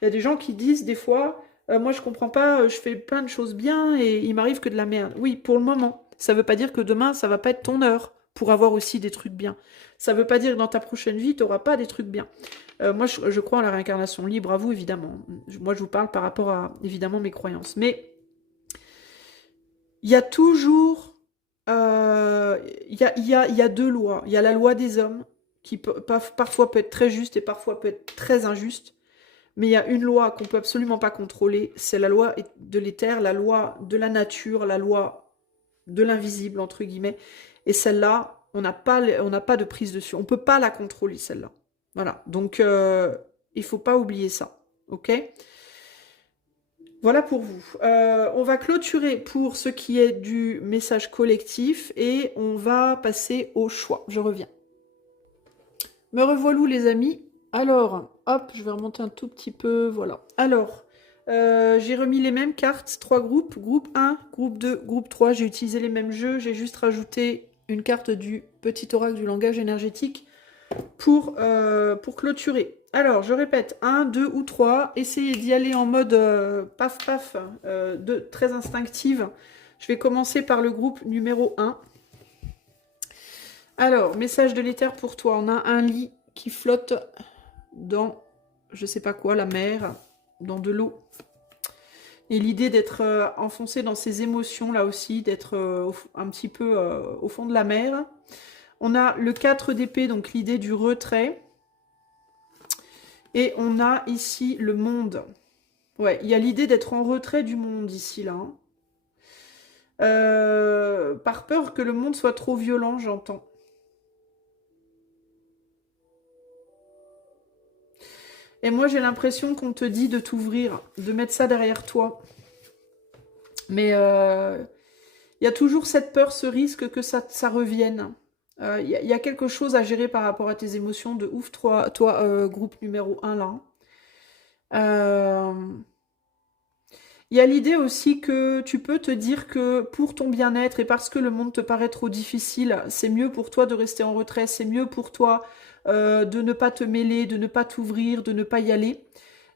Il y a des gens qui disent des fois... moi, je comprends pas, je fais plein de choses bien et il m'arrive que de la merde. Oui, pour le moment. Ça veut pas dire que demain, ça va pas être ton heure pour avoir aussi des trucs bien. Ça veut pas dire que dans ta prochaine vie, tu n'auras pas des trucs bien. Moi, je crois en la réincarnation libre, à vous, évidemment. Moi, je vous parle par rapport à, évidemment, mes croyances. Mais il y a toujours... il y a deux lois. Il y a la loi des hommes, qui parfois peut être très juste et parfois peut être très injuste. Mais il y a une loi qu'on ne peut absolument pas contrôler, c'est la loi de l'éther, la loi de la nature, la loi de l'invisible, entre guillemets. Et celle-là, on n'a pas de prise dessus. On ne peut pas la contrôler, celle-là. Voilà. Donc, il ne faut pas oublier ça. OK ? Voilà pour vous. On va clôturer pour ce qui est du message collectif et on va passer au choix. Je reviens. Me revoilà, les amis. Alors, hop, je vais remonter un tout petit peu, voilà. Alors, j'ai remis les mêmes cartes, 3 groupes, groupe 1, groupe 2, groupe 3, j'ai utilisé les mêmes jeux, j'ai juste rajouté une carte du petit oracle du langage énergétique pour clôturer. Alors, je répète, 1, 2 ou 3, essayez d'y aller en mode paf paf, très instinctive. Je vais commencer par le groupe numéro 1. Alors, message de l'éther pour toi, on a un lit qui flotte dans, je sais pas quoi, la mer, dans de l'eau. Et l'idée d'être enfoncé dans ses émotions, là aussi, d'être un petit peu au fond de la mer. On a le 4 d'épée, donc l'idée du retrait. Et on a ici le monde. Ouais, il y a l'idée d'être en retrait du monde ici, là. Par peur que le monde soit trop violent, j'entends. Et moi, j'ai l'impression qu'on te dit de t'ouvrir, de mettre ça derrière toi. Mais il y a toujours cette peur, ce risque que ça revienne. Il y a quelque chose à gérer par rapport à tes émotions de ouf, toi groupe numéro 1, là. Il y a l'idée aussi que tu peux te dire que pour ton bien-être et parce que le monde te paraît trop difficile, c'est mieux pour toi de rester en retrait, c'est mieux pour toi de ne pas te mêler, de ne pas t'ouvrir, de ne pas y aller.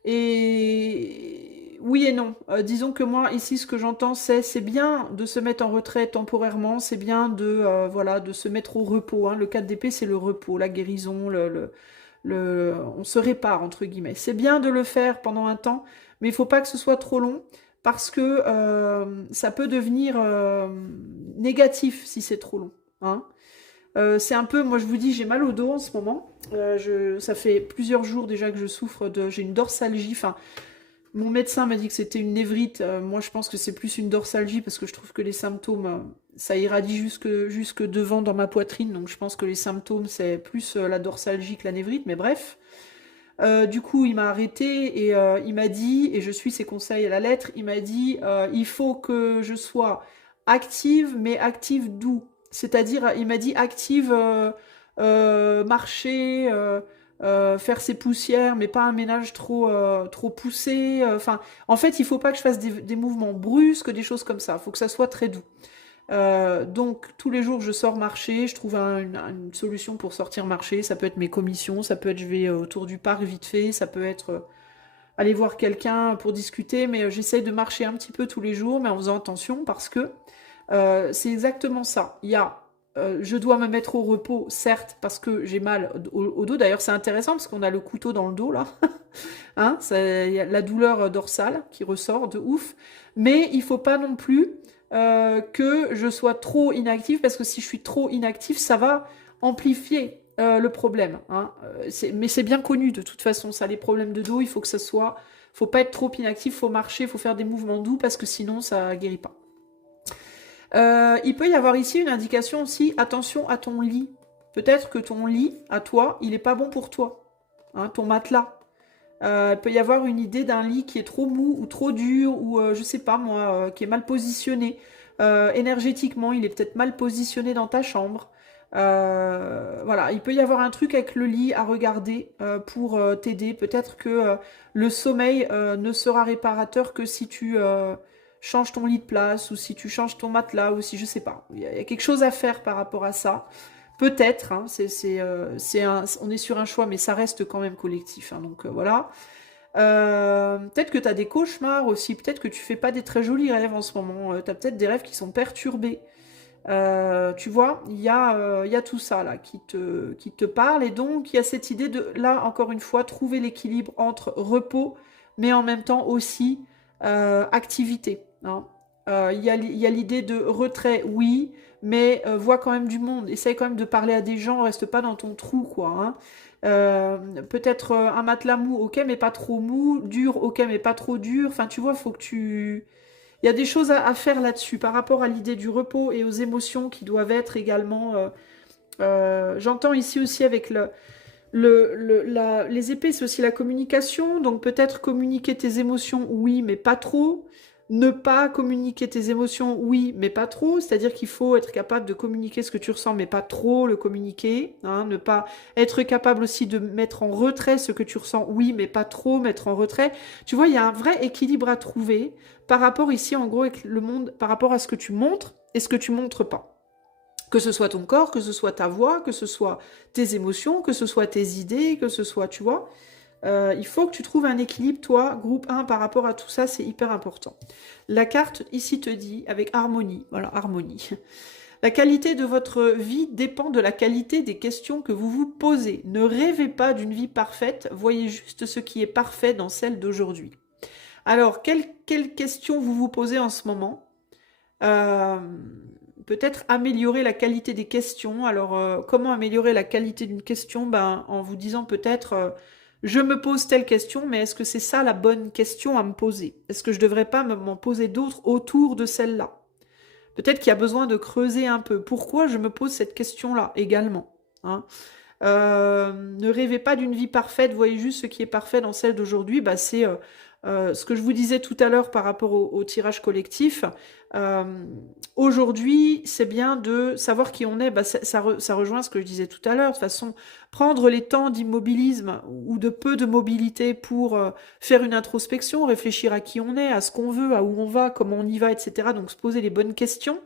Et oui et non. Disons que moi, ici, ce que j'entends, c'est bien de se mettre en retrait temporairement, c'est bien de, voilà, de se mettre au repos. Hein. Le 4 d'épée, c'est le repos, la guérison, on se répare, entre guillemets. C'est bien de le faire pendant un temps, mais il ne faut pas que ce soit trop long, parce que ça peut devenir négatif si c'est trop long. Hein. C'est un peu, moi je vous dis, j'ai mal au dos en ce moment. Ça fait plusieurs jours déjà que je souffre j'ai une dorsalgie. Enfin, mon médecin m'a dit que c'était une névrite. Moi, je pense que c'est plus une dorsalgie parce que je trouve que les symptômes, ça irradie jusque devant dans ma poitrine. Donc, je pense que les symptômes, c'est plus la dorsalgie que la névrite. Mais bref. Du coup, il m'a arrêté et il m'a dit, et je suis ses conseils à la lettre, il m'a dit, il faut que je sois active, mais active d'où? C'est-à-dire, il m'a dit active, marcher, faire ses poussières, mais pas un ménage trop poussé. Enfin, en fait, il faut pas que je fasse des mouvements brusques, des choses comme ça. Il faut que ça soit très doux. Donc tous les jours je sors marcher, je trouve une solution pour sortir marcher, ça peut être mes commissions, ça peut être je vais autour du parc vite fait, ça peut être aller voir quelqu'un pour discuter, mais j'essaye de marcher un petit peu tous les jours, mais en faisant attention parce que c'est exactement ça. Je dois me mettre au repos, certes, parce que j'ai mal au dos. D'ailleurs, c'est intéressant parce qu'on a le couteau dans le dos là. Hein, il y a la douleur dorsale qui ressort de ouf. Mais il faut pas non plus que je sois trop inactive parce que si je suis trop inactive, ça va amplifier le problème. Hein. Mais c'est bien connu de toute façon, ça, les problèmes de dos, il faut que ça soit. Faut pas être trop inactif, faut marcher, faut faire des mouvements doux parce que sinon ça guérit pas. Il peut y avoir ici une indication aussi, attention à ton lit. Peut-être que ton lit, à toi, il n'est pas bon pour toi. Hein, ton matelas. Il peut y avoir une idée d'un lit qui est trop mou ou trop dur ou je sais pas moi, qui est mal positionné. Énergétiquement, il est peut-être mal positionné dans ta chambre. Voilà, il peut y avoir un truc avec le lit à regarder pour t'aider. Peut-être que le sommeil ne sera réparateur que si tu changes ton lit de place ou si tu changes ton matelas ou si je sais pas. Il y a quelque chose à faire par rapport à ça. Peut-être, hein, on est sur un choix, mais ça reste quand même collectif. Hein, donc voilà. Peut-être que tu as des cauchemars aussi. Peut-être que tu fais pas des très jolis rêves en ce moment. Tu as peut-être des rêves qui sont perturbés. Tu vois, il y a tout ça là qui te parle. Et donc, il y a cette idée de, là, encore une fois, trouver l'équilibre entre repos, mais en même temps aussi activité. Hein. Il y a l'idée de retrait, oui, mais vois quand même du monde. Essaye quand même de parler à des gens, reste pas dans ton trou, quoi. Hein. Peut-être un matelas mou, ok, mais pas trop mou. Dur, ok, mais pas trop dur. Enfin, tu vois, faut que tu... Il y a des choses à faire là-dessus par rapport à l'idée du repos et aux émotions qui doivent être également... j'entends ici aussi avec les épées, c'est aussi la communication. Donc peut-être communiquer tes émotions, oui, mais pas trop. Ne pas communiquer tes émotions, oui, mais pas trop. C'est-à-dire qu'il faut être capable de communiquer ce que tu ressens, mais pas trop le communiquer. Hein, ne pas être capable aussi de mettre en retrait ce que tu ressens, oui, mais pas trop mettre en retrait. Tu vois, il y a un vrai équilibre à trouver par rapport ici, en gros, avec le monde, par rapport à ce que tu montres et ce que tu montres pas. Que ce soit ton corps, que ce soit ta voix, que ce soit tes émotions, que ce soit tes idées, que ce soit, tu vois. Il faut que tu trouves un équilibre, toi, groupe 1, par rapport à tout ça, c'est hyper important. La carte ici te dit, avec harmonie, voilà, harmonie. La qualité de votre vie dépend de la qualité des questions que vous vous posez. Ne rêvez pas d'une vie parfaite, voyez juste ce qui est parfait dans celle d'aujourd'hui. Alors, quelles questions vous vous posez en ce moment? Peut-être améliorer la qualité des questions. Alors, comment améliorer la qualité d'une question? Ben, en vous disant peut-être, je me pose telle question, mais est-ce que c'est ça la bonne question à me poser? Est-ce que je ne devrais pas m'en poser d'autres autour de celle-là? Peut-être qu'il y a besoin de creuser un peu. Pourquoi je me pose cette question-là également? Hein. Ne rêvez pas d'une vie parfaite, voyez juste ce qui est parfait dans celle d'aujourd'hui. Bah, c'est ce que je vous disais tout à l'heure par rapport au tirage collectif. Euh, Aujourd'hui, c'est bien de savoir qui on est. Bah, ça rejoint ce que je disais tout à l'heure. De toute façon, prendre les temps d'immobilisme ou de peu de mobilité pour faire une introspection, réfléchir à qui on est, à ce qu'on veut, à où on va, comment on y va, etc. Donc se poser les bonnes questions.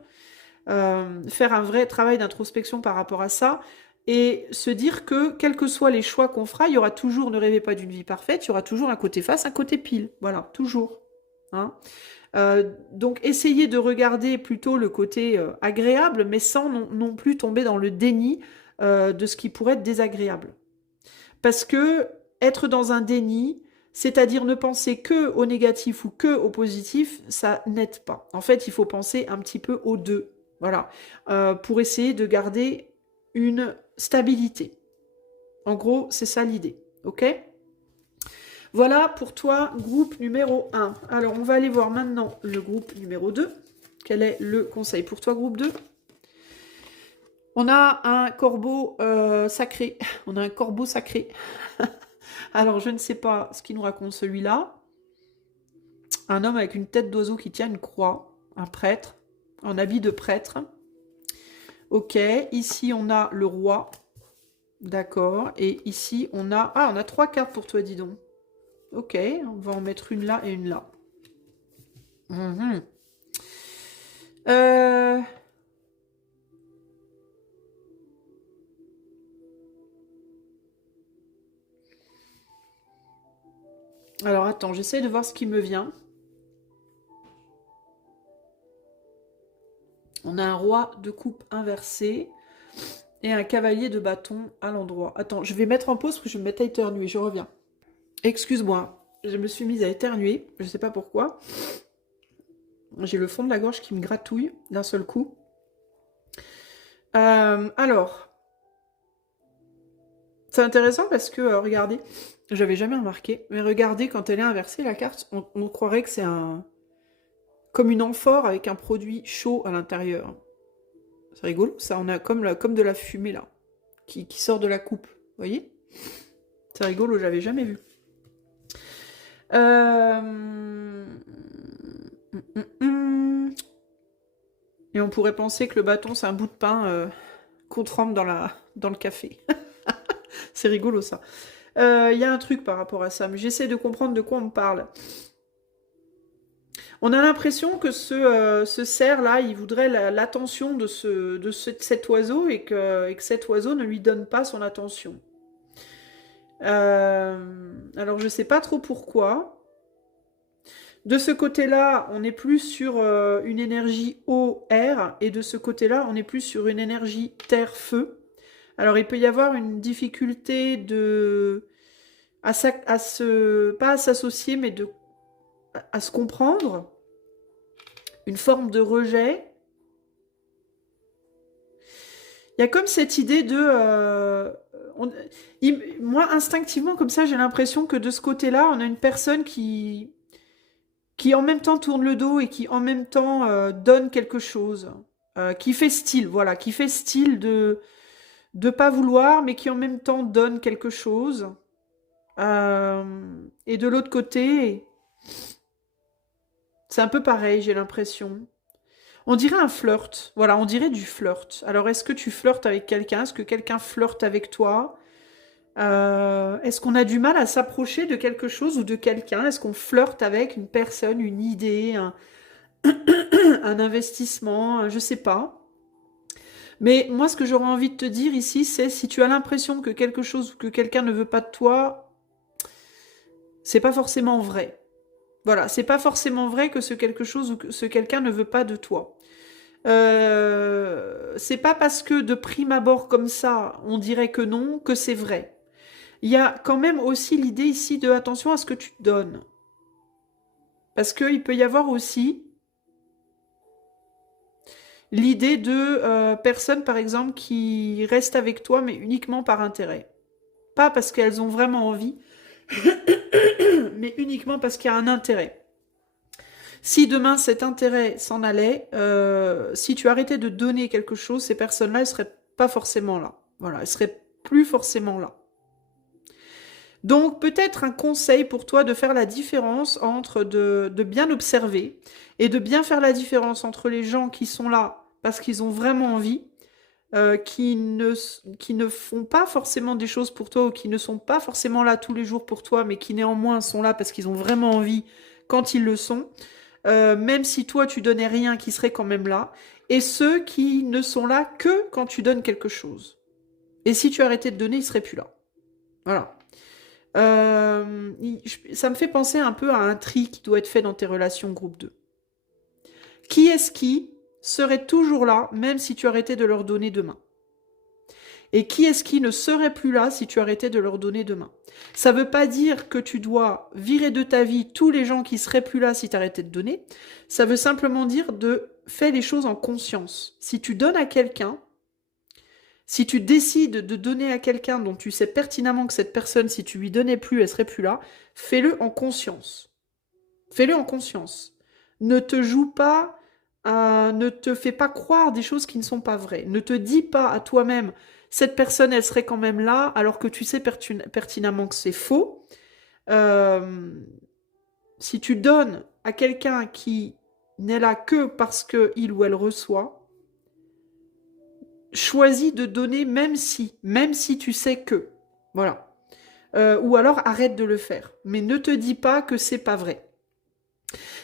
Faire un vrai travail d'introspection par rapport à ça et se dire que quels que soient les choix qu'on fera, il y aura toujours, ne rêvez pas d'une vie parfaite, il y aura toujours un côté face, un côté pile. Voilà, toujours. Hein. Donc essayez de regarder plutôt le côté agréable, mais sans non plus tomber dans le déni de ce qui pourrait être désagréable. Parce que être dans un déni, c'est-à-dire ne penser que au négatif ou que au positif, ça n'aide pas. En fait, il faut penser un petit peu aux deux. Voilà. Pour essayer de garder une stabilité. En gros, c'est ça l'idée. Ok? Voilà pour toi, groupe numéro 1. Alors, on va aller voir maintenant le groupe numéro 2. Quel est le conseil pour toi, groupe 2? On a un corbeau sacré. On a un corbeau sacré. Alors, je ne sais pas ce qu'il nous raconte celui-là. Un homme avec une tête d'oiseau qui tient une croix. Un prêtre, en habit de prêtre. Ok, ici on a le roi. D'accord. Et ici on a... Ah, on a 3 cartes pour toi, dis donc. Ok, on va en mettre une là et une là. Mhm. Alors attends, j'essaie de voir ce qui me vient. On a un roi de coupe inversé et un cavalier de bâton à l'endroit. Attends, je vais mettre en pause parce que je vais me mettre à éternuer, je reviens. Excuse-moi, je me suis mise à éternuer, je ne sais pas pourquoi. J'ai le fond de la gorge qui me gratouille d'un seul coup. Alors, c'est intéressant parce que, regardez, j'avais jamais remarqué, mais regardez, quand elle est inversée, la carte, on croirait que c'est comme une amphore avec un produit chaud à l'intérieur. C'est rigolo, ça, on a comme de la fumée, là, qui sort de la coupe, vous voyez? C'est rigolo, j'avais jamais vu. Et on pourrait penser que le bâton, c'est un bout de pain qu'on trempe dans le café. C'est rigolo, ça. Il y a un truc par rapport à ça, mais j'essaie de comprendre de quoi on me parle. On a l'impression que ce cerf-là, il voudrait l'attention de cet oiseau et que cet oiseau ne lui donne pas son attention. Alors, je ne sais pas trop pourquoi. De ce côté-là, on est plus sur une énergie eau-air, et de ce côté-là, on est plus sur une énergie terre-feu. Alors, il peut y avoir une difficulté pas à s'associer, mais à se comprendre, une forme de rejet. Il y a comme cette idée de... moi, instinctivement, comme ça, j'ai l'impression que de ce côté-là, on a une personne qui en même temps tourne le dos et qui en même temps donne quelque chose. Qui fait style, voilà, qui fait style de pas vouloir, mais qui en même temps donne quelque chose. Et de l'autre côté, c'est un peu pareil, j'ai l'impression. On dirait un flirt. Voilà, on dirait du flirt. Alors, est-ce que tu flirtes avec quelqu'un? Est-ce que quelqu'un flirte avec toi? Est-ce qu'on a du mal à s'approcher de quelque chose ou de quelqu'un? Est-ce qu'on flirte avec une personne, une idée, un investissement? Je sais pas. Mais moi, ce que j'aurais envie de te dire ici, c'est si tu as l'impression que quelque chose ou que quelqu'un ne veut pas de toi, c'est pas forcément vrai. Voilà, c'est pas forcément vrai que ce quelque chose ou que ce quelqu'un ne veut pas de toi. C'est pas parce que de prime abord comme ça, on dirait que non, que c'est vrai. Il y a quand même aussi l'idée ici de attention à ce que tu te donnes. Parce qu'il peut y avoir aussi l'idée de personnes, par exemple, qui restent avec toi, mais uniquement par intérêt. Pas parce qu'elles ont vraiment envie, mais uniquement parce qu'il y a un intérêt. Si demain cet intérêt s'en allait, si tu arrêtais de donner quelque chose, ces personnes-là, elles seraient pas forcément là. Voilà, elles seraient plus forcément là. Donc peut-être un conseil pour toi de faire la différence entre de bien observer et de bien faire la différence entre les gens qui sont là parce qu'ils ont vraiment envie, qui ne font pas forcément des choses pour toi ou qui ne sont pas forcément là tous les jours pour toi, mais qui néanmoins sont là parce qu'ils ont vraiment envie quand ils le sont, même si toi tu donnais rien, qui seraient quand même là, et ceux qui ne sont là que quand tu donnes quelque chose. Et si tu arrêtais de donner, ils seraient plus là. Voilà. Ça me fait penser un peu à un tri qui doit être fait dans tes relations groupe 2. Qui est-ce qui serait toujours là, même si tu arrêtais de leur donner demain? Et qui est-ce qui ne serait plus là si tu arrêtais de leur donner demain? Ça ne veut pas dire que tu dois virer de ta vie tous les gens qui seraient plus là si tu arrêtais de donner. Ça veut simplement dire de faire les choses en conscience. Si tu donnes à quelqu'un, Si tu décides de donner à quelqu'un dont tu sais pertinemment que cette personne, si tu lui donnais plus, elle serait plus là, fais-le en conscience. Fais-le en conscience. Ne te joue pas, ne te fais pas croire des choses qui ne sont pas vraies. Ne te dis pas à toi-même, cette personne, elle serait quand même là, alors que tu sais pertinemment que c'est faux. Euh, Si tu donnes à quelqu'un qui n'est là que parce qu'il ou elle reçoit, choisis de donner même si tu sais que. Voilà. Ou alors arrête de le faire. Mais ne te dis pas que c'est pas vrai.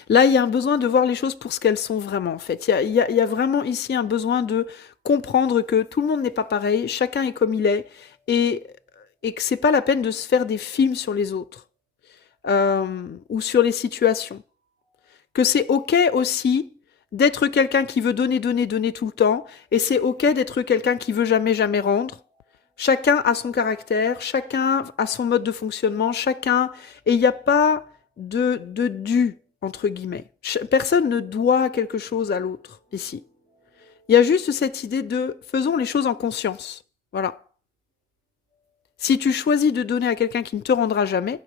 Là, il y a un besoin de voir les choses pour ce qu'elles sont vraiment, en fait. Il y a vraiment ici un besoin de comprendre que tout le monde n'est pas pareil, chacun est comme il est, et que c'est pas la peine de se faire des films sur les autres, ou sur les situations. Que c'est ok aussi d'être quelqu'un qui veut donner, donner, donner tout le temps, et c'est ok d'être quelqu'un qui veut jamais, jamais rendre. Chacun a son caractère, chacun a son mode de fonctionnement, chacun... Et il n'y a pas de dû, entre guillemets. Personne ne doit quelque chose à l'autre, ici. Il y a juste cette idée de faisons les choses en conscience. Voilà. Si tu choisis de donner à quelqu'un qui ne te rendra jamais,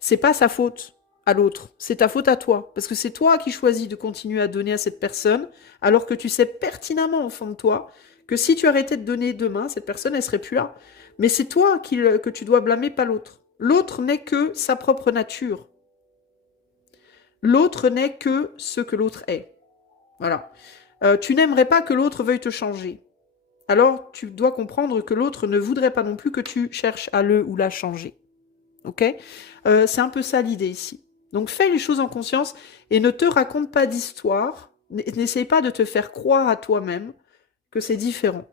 c'est pas sa faute à l'autre, c'est ta faute à toi. Parce que c'est toi qui choisis de continuer à donner à cette personne, alors que tu sais pertinemment au fond de toi que si tu arrêtais de donner demain, cette personne, elle serait plus là. Mais c'est toi que tu dois blâmer, pas l'autre. L'autre n'est que sa propre nature. L'autre n'est que ce que l'autre est. Voilà. Tu n'aimerais pas que l'autre veuille te changer. Alors, tu dois comprendre que l'autre ne voudrait pas non plus que tu cherches à le ou la changer. Ok? C'est un peu ça l'idée ici. Donc fais les choses en conscience et ne te raconte pas d'histoire. N'essaye pas de te faire croire à toi-même que c'est différent.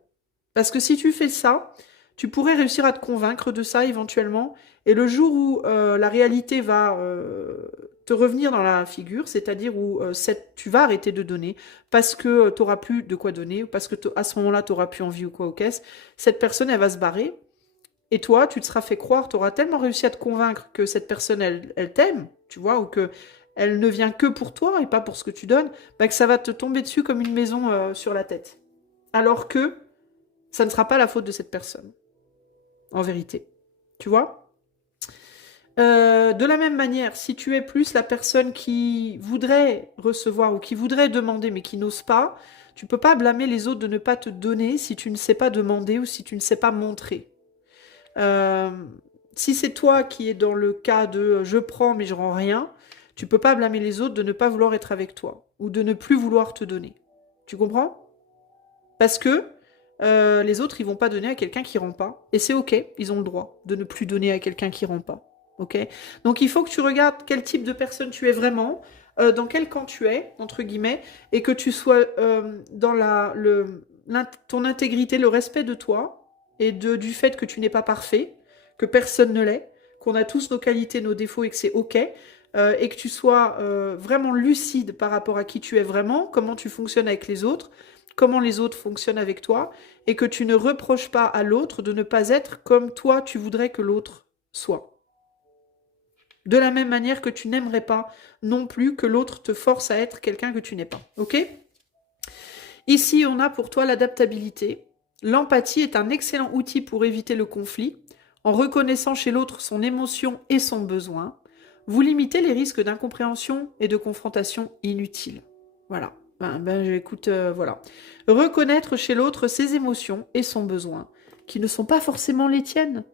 Parce que si tu fais ça, tu pourrais réussir à te convaincre de ça éventuellement. Et le jour où la réalité va te revenir dans la figure, c'est-à-dire où tu vas arrêter de donner parce que tu n'auras plus de quoi donner, ou parce que à ce moment-là, tu n'auras plus envie ou quoi aux caisses, cette personne, elle va se barrer. Et toi, tu te seras fait croire, tu auras tellement réussi à te convaincre que cette personne, elle t'aime, tu vois, ou que elle ne vient que pour toi et pas pour ce que tu donnes, bah que ça va te tomber dessus comme une maison sur la tête. Alors que ça ne sera pas la faute de cette personne, en vérité. Tu vois? De la même manière, si tu es plus la personne qui voudrait recevoir ou qui voudrait demander mais qui n'ose pas, tu peux pas blâmer les autres de ne pas te donner si tu ne sais pas demander ou si tu ne sais pas montrer. Euh, Si c'est toi qui es dans le cas de je prends mais je rends rien, tu peux pas blâmer les autres de ne pas vouloir être avec toi ou de ne plus vouloir te donner. Tu comprends? Parce que les autres, ils vont pas donner à quelqu'un qui rend pas. Et c'est ok, ils ont le droit de ne plus donner à quelqu'un qui rend pas. Ok? Donc il faut que tu regardes quel type de personne tu es vraiment, dans quel camp tu es, entre guillemets, et que tu sois dans ton intégrité, le respect de toi, et du fait que tu n'es pas parfait, que personne ne l'est, qu'on a tous nos qualités, nos défauts, et que c'est ok, et que tu sois vraiment lucide par rapport à qui tu es vraiment, comment tu fonctionnes avec les autres, comment les autres fonctionnent avec toi, et que tu ne reproches pas à l'autre de ne pas être comme toi tu voudrais que l'autre soit. De la même manière que tu n'aimerais pas non plus que l'autre te force à être quelqu'un que tu n'es pas. Ok? Ici, on a pour toi l'adaptabilité. L'empathie est un excellent outil pour éviter le conflit. En reconnaissant chez l'autre son émotion et son besoin, vous limitez les risques d'incompréhension et de confrontation inutiles. Voilà. Écoute, voilà. Reconnaître chez l'autre ses émotions et son besoin, qui ne sont pas forcément les tiennes.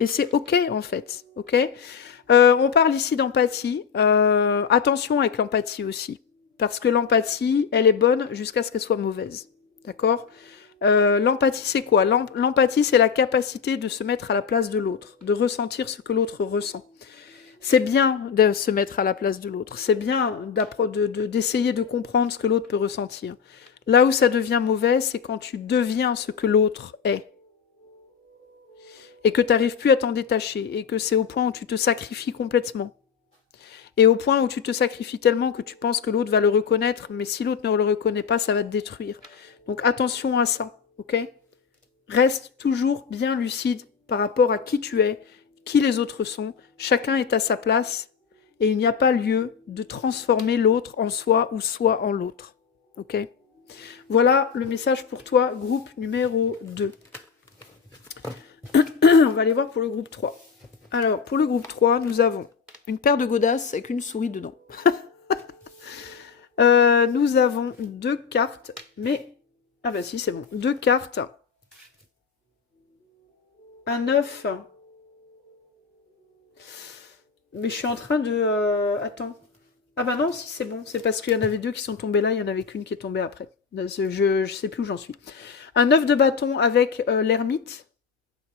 Et c'est ok, en fait. Ok? On parle ici d'empathie. Attention avec l'empathie aussi. Parce que l'empathie, elle est bonne jusqu'à ce qu'elle soit mauvaise. D'accord? L'empathie, c'est quoi? L'empathie, c'est la capacité de se mettre à la place de l'autre, de ressentir ce que l'autre ressent. C'est bien de se mettre à la place de l'autre. C'est bien d'essayer de comprendre ce que l'autre peut ressentir. Là où ça devient mauvais, c'est quand tu deviens ce que l'autre est. Et que tu n'arrives plus à t'en détacher. Et que c'est au point où tu te sacrifies complètement. Et au point où tu te sacrifies tellement que tu penses que l'autre va le reconnaître, mais si l'autre ne le reconnaît pas, ça va te détruire. Donc attention à ça, ok? Reste toujours bien lucide par rapport à qui tu es, qui les autres sont. Chacun est à sa place et il n'y a pas lieu de transformer l'autre en soi ou soi en l'autre, ok? Voilà le message pour toi, groupe numéro 2. On va aller voir pour le groupe 3. Alors, pour le groupe 3, nous avons une paire de godasses avec une souris dedans. Nous avons 2 cartes, mais... Ah bah si, c'est bon. 2 cartes. Un 9. Mais je suis en train de... Attends. Ah bah non, si c'est bon. C'est parce qu'il y en avait 2 qui sont tombés là, il y en avait qu'une qui est tombée après. Je sais plus où j'en suis. Un 9 de bâton avec l'ermite.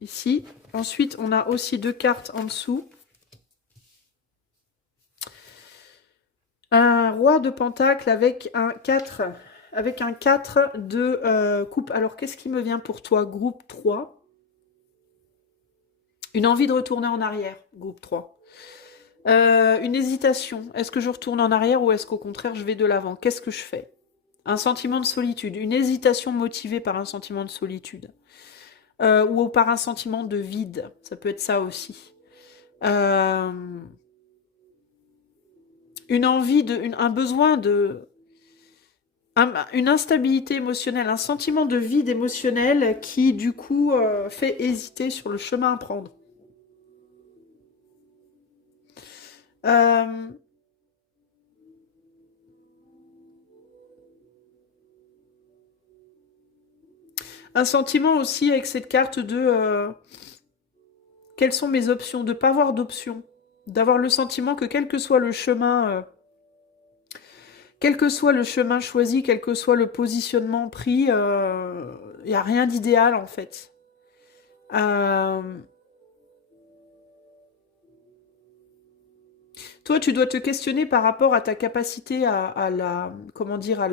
Ici. Ensuite, on a aussi 2 cartes en dessous. Un roi de pentacle avec un 4. Avec un 4 de coupe. Alors, qu'est-ce qui me vient pour toi, groupe 3? Une envie de retourner en arrière, groupe 3. Une hésitation. Est-ce que je retourne en arrière ou est-ce qu'au contraire, je vais de l'avant? Qu'est-ce que je fais? Un sentiment de solitude. Une hésitation motivée par un sentiment de solitude. Ou par un sentiment de vide. Ça peut être ça aussi. Une envie, un besoin de... une instabilité émotionnelle, un sentiment de vide émotionnel qui, du coup, fait hésiter sur le chemin à prendre. Un sentiment aussi avec cette carte de... quelles sont mes options? De ne pas avoir d'options. D'avoir le sentiment que quel que soit le chemin... quel que soit le chemin choisi, quel que soit le positionnement pris, il n'y a rien d'idéal en fait. Toi, tu dois te questionner par rapport à ta capacité à la... Comment dire?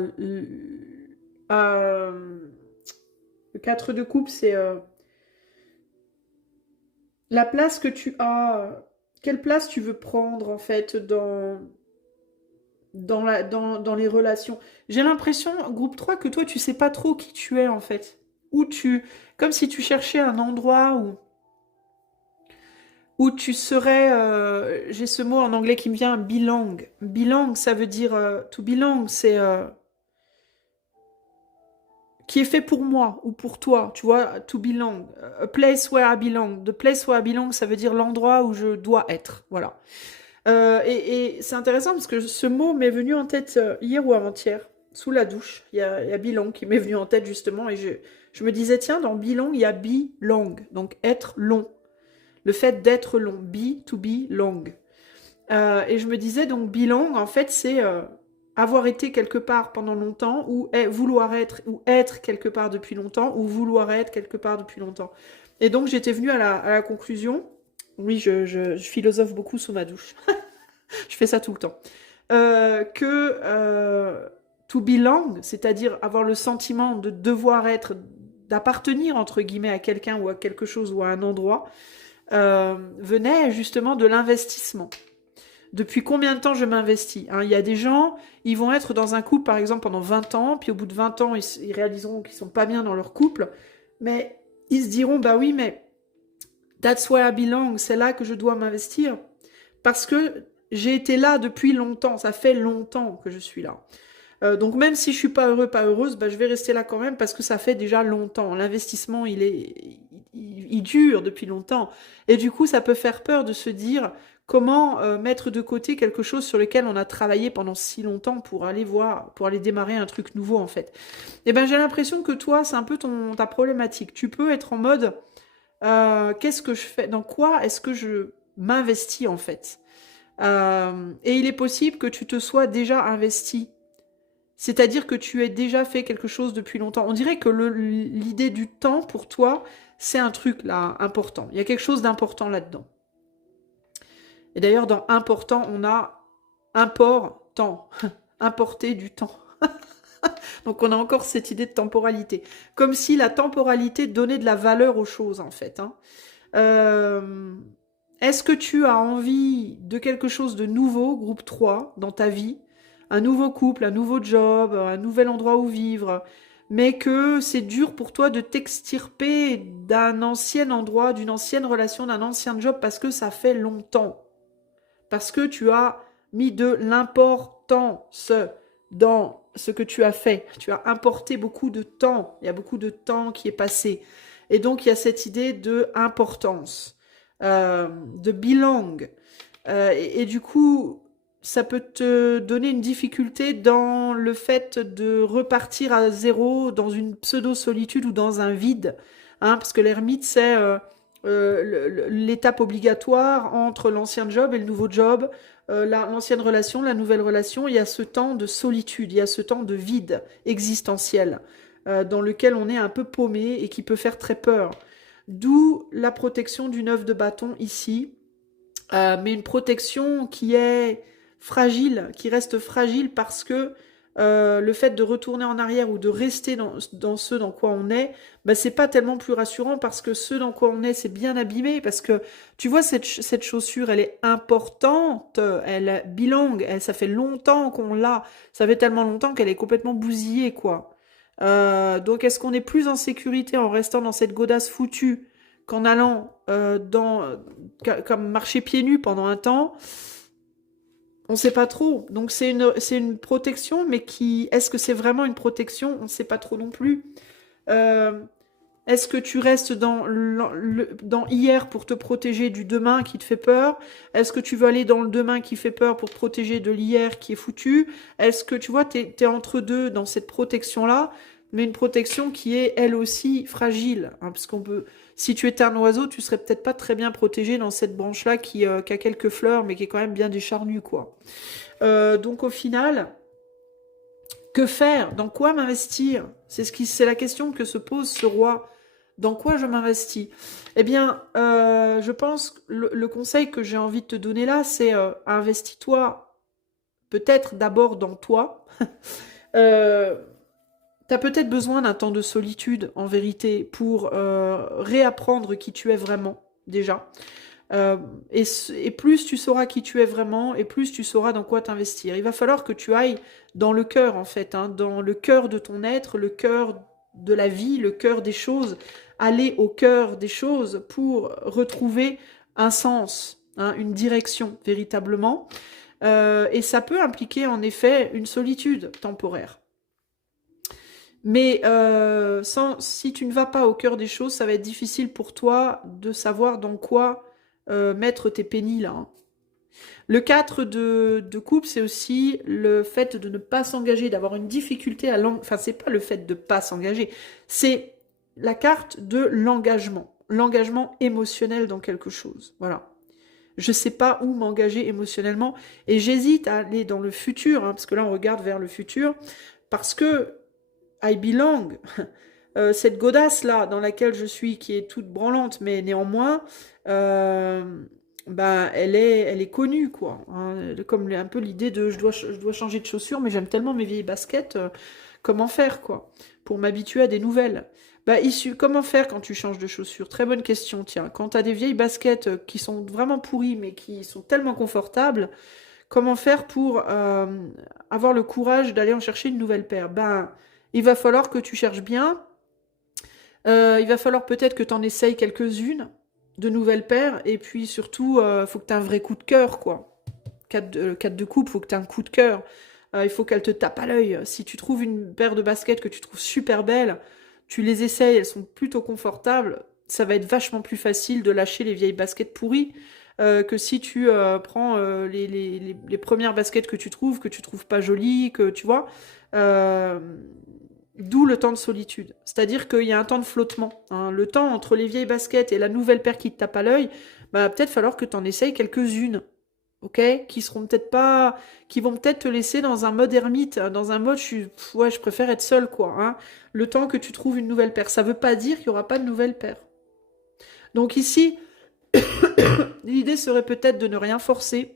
Le 4 de coupe, c'est la place que tu as. Quelle place tu veux prendre en fait dans les relations. J'ai l'impression, groupe 3, que toi, tu sais pas trop qui tu es, en fait. Où tu... Comme si tu cherchais un endroit où tu serais... j'ai ce mot en anglais qui me vient, belong. Belong, ça veut dire... to belong, c'est... qui est fait pour moi ou pour toi, tu vois, to belong. A place where I belong. The place where I belong, ça veut dire l'endroit où je dois être. Voilà. Et c'est intéressant parce que ce mot m'est venu en tête hier ou avant-hier, sous la douche. Il y a belong qui m'est venu en tête justement et je me disais, tiens, dans belong, il y a be long, donc être long. Le fait d'être long, to be long. Et je me disais, donc belong, en fait, c'est avoir été quelque part pendant longtemps ou vouloir être, ou être quelque part depuis longtemps ou vouloir être quelque part depuis longtemps. Et donc, j'étais venue à la conclusion, oui, je philosophe beaucoup sous ma douche. Je fais ça tout le temps. To belong, c'est-à-dire avoir le sentiment de devoir être, d'appartenir entre guillemets à quelqu'un ou à quelque chose ou à un endroit, venait justement de l'investissement. Depuis combien de temps je m'investis, hein? Il y a des gens, ils vont être dans un couple par exemple pendant 20 ans, puis au bout de 20 ans, ils réaliseront qu'ils sont pas bien dans leur couple, mais ils se diront, bah oui, mais that's where I belong, c'est là que je dois m'investir, parce que j'ai été là depuis longtemps, ça fait longtemps que je suis là. Donc même si je suis pas heureux, pas heureuse, bah, je vais rester là quand même parce que ça fait déjà longtemps. L'investissement, il dure depuis longtemps. Et du coup, ça peut faire peur de se dire comment mettre de côté quelque chose sur lequel on a travaillé pendant si longtemps pour aller voir, pour aller démarrer un truc nouveau en fait. Et ben j'ai l'impression que toi, c'est un peu ta problématique. Tu peux être en mode qu'est-ce que je fais? Dans quoi est-ce que je m'investis en fait? Et il est possible que tu te sois déjà investi. C'est-à-dire que tu aies déjà fait quelque chose depuis longtemps. On dirait que l'idée du temps, pour toi, c'est un truc là important. Il y a quelque chose d'important là-dedans. Et d'ailleurs, dans important, on a important. Importer du temps. Donc on a encore cette idée de temporalité. Comme si la temporalité donnait de la valeur aux choses, en fait. Hein. Est-ce que tu as envie de quelque chose de nouveau, groupe 3, dans ta vie? Un nouveau couple, un nouveau job, un nouvel endroit où vivre, mais que c'est dur pour toi de t'extirper d'un ancien endroit, d'une ancienne relation, d'un ancien job, parce que ça fait longtemps. Parce que tu as mis de l'importance dans ce que tu as fait. Tu as importé beaucoup de temps. Il y a beaucoup de temps qui est passé. Et donc, il y a cette idée de importance, de belong. Et du coup, ça peut te donner une difficulté dans le fait de repartir à zéro dans une pseudo-solitude ou dans un vide. Hein, parce que l'ermite, c'est l'étape obligatoire entre l'ancien job et le nouveau job, l'ancienne relation, la nouvelle relation. Il y a ce temps de solitude, il y a ce temps de vide existentiel dans lequel on est un peu paumé et qui peut faire très peur. D'où la protection du 9 de bâton ici, mais une protection qui est fragile, qui reste fragile parce que le fait de retourner en arrière ou de rester dans ce dans quoi on est, bah, c'est pas tellement plus rassurant parce que ce dans quoi on est, c'est bien abîmé. Parce que tu vois, cette chaussure, elle est importante, elle bilingue, ça fait longtemps qu'on l'a, ça fait tellement longtemps qu'elle est complètement bousillée, quoi. Donc est-ce qu'on est plus en sécurité en restant dans cette godasse foutue qu'en allant comme marcher pieds nus pendant un temps? On ne sait pas trop. Donc c'est une protection, mais est-ce que c'est vraiment une protection? On ne sait pas trop non plus. Euh, Est-ce que tu restes dans hier pour te protéger du demain qui te fait peur? Est-ce que tu veux aller dans le demain qui fait peur pour te protéger de l'hier qui est foutu? Est-ce que tu vois, t'es entre deux dans cette protection-là, mais une protection qui est elle aussi fragile, hein, parce qu'on peut, si tu étais un oiseau, tu serais peut-être pas très bien protégé dans cette branche-là qui a quelques fleurs, mais qui est quand même bien décharnue, quoi. Donc au final, que faire? Dans quoi m'investir? C'est la question que se pose ce roi. Dans quoi je m'investis? Eh bien, je pense que le conseil que j'ai envie de te donner là, c'est investis-toi peut-être d'abord dans toi. euh, T'as peut-être besoin d'un temps de solitude, en vérité, pour réapprendre qui tu es vraiment, déjà. Euh, et plus tu sauras qui tu es vraiment, et plus tu sauras dans quoi t'investir. Il va falloir que tu ailles dans le cœur, en fait, hein, dans le cœur de ton être, le cœur de la vie, le cœur des choses. Aller au cœur des choses pour retrouver un sens, hein, une direction, véritablement. Et ça peut impliquer, en effet, une solitude temporaire. Mais si tu ne vas pas au cœur des choses, ça va être difficile pour toi de savoir dans quoi mettre tes pénis là, hein. Le 4 de coupe, c'est aussi le fait de ne pas s'engager, d'avoir une difficulté à l'engagement. Enfin, c'est pas le fait de ne pas s'engager, c'est la carte de l'engagement émotionnel dans quelque chose. Voilà. Je sais pas où m'engager émotionnellement et j'hésite à aller dans le futur, hein, parce que là on regarde vers le futur, parce que I belong. Cette godasse là dans laquelle je suis, qui est toute branlante, mais néanmoins, ben elle est connue quoi. Hein. Comme un peu l'idée de je dois changer de chaussures, mais j'aime tellement mes vieilles baskets. Comment faire quoi pour m'habituer à des nouvelles? Bah, comment faire quand tu changes de chaussures? Très bonne question, tiens. Quand tu as des vieilles baskets qui sont vraiment pourries, mais qui sont tellement confortables, comment faire pour avoir le courage d'aller en chercher une nouvelle paire? Ben, il va falloir que tu cherches bien. Il va falloir peut-être que tu en essayes quelques-unes de nouvelles paires. Et puis surtout, faut que tu aies un vrai coup de cœur, quoi. 4 de coupe, faut que tu aies un coup de cœur. Il faut qu'elle te tape à l'œil. Si tu trouves une paire de baskets que tu trouves super belle, tu les essayes, elles sont plutôt confortables. Ça va être vachement plus facile de lâcher les vieilles baskets pourries que si tu prends les premières baskets que tu trouves pas jolies, que tu vois. Euh, D'où le temps de solitude. C'est-à-dire qu'il y a un temps de flottement, hein. Le temps entre les vieilles baskets et la nouvelle paire qui te tape à l'œil, bah, peut-être falloir que tu en essayes quelques-unes, ok? Qui seront peut-être pas, qui vont peut-être te laisser dans un mode ermite, dans un mode, ouais, je préfère être seule, quoi, hein. Le temps que tu trouves une nouvelle paire. Ça veut pas dire qu'il y aura pas de nouvelle paire. Donc ici, l'idée serait peut-être de ne rien forcer,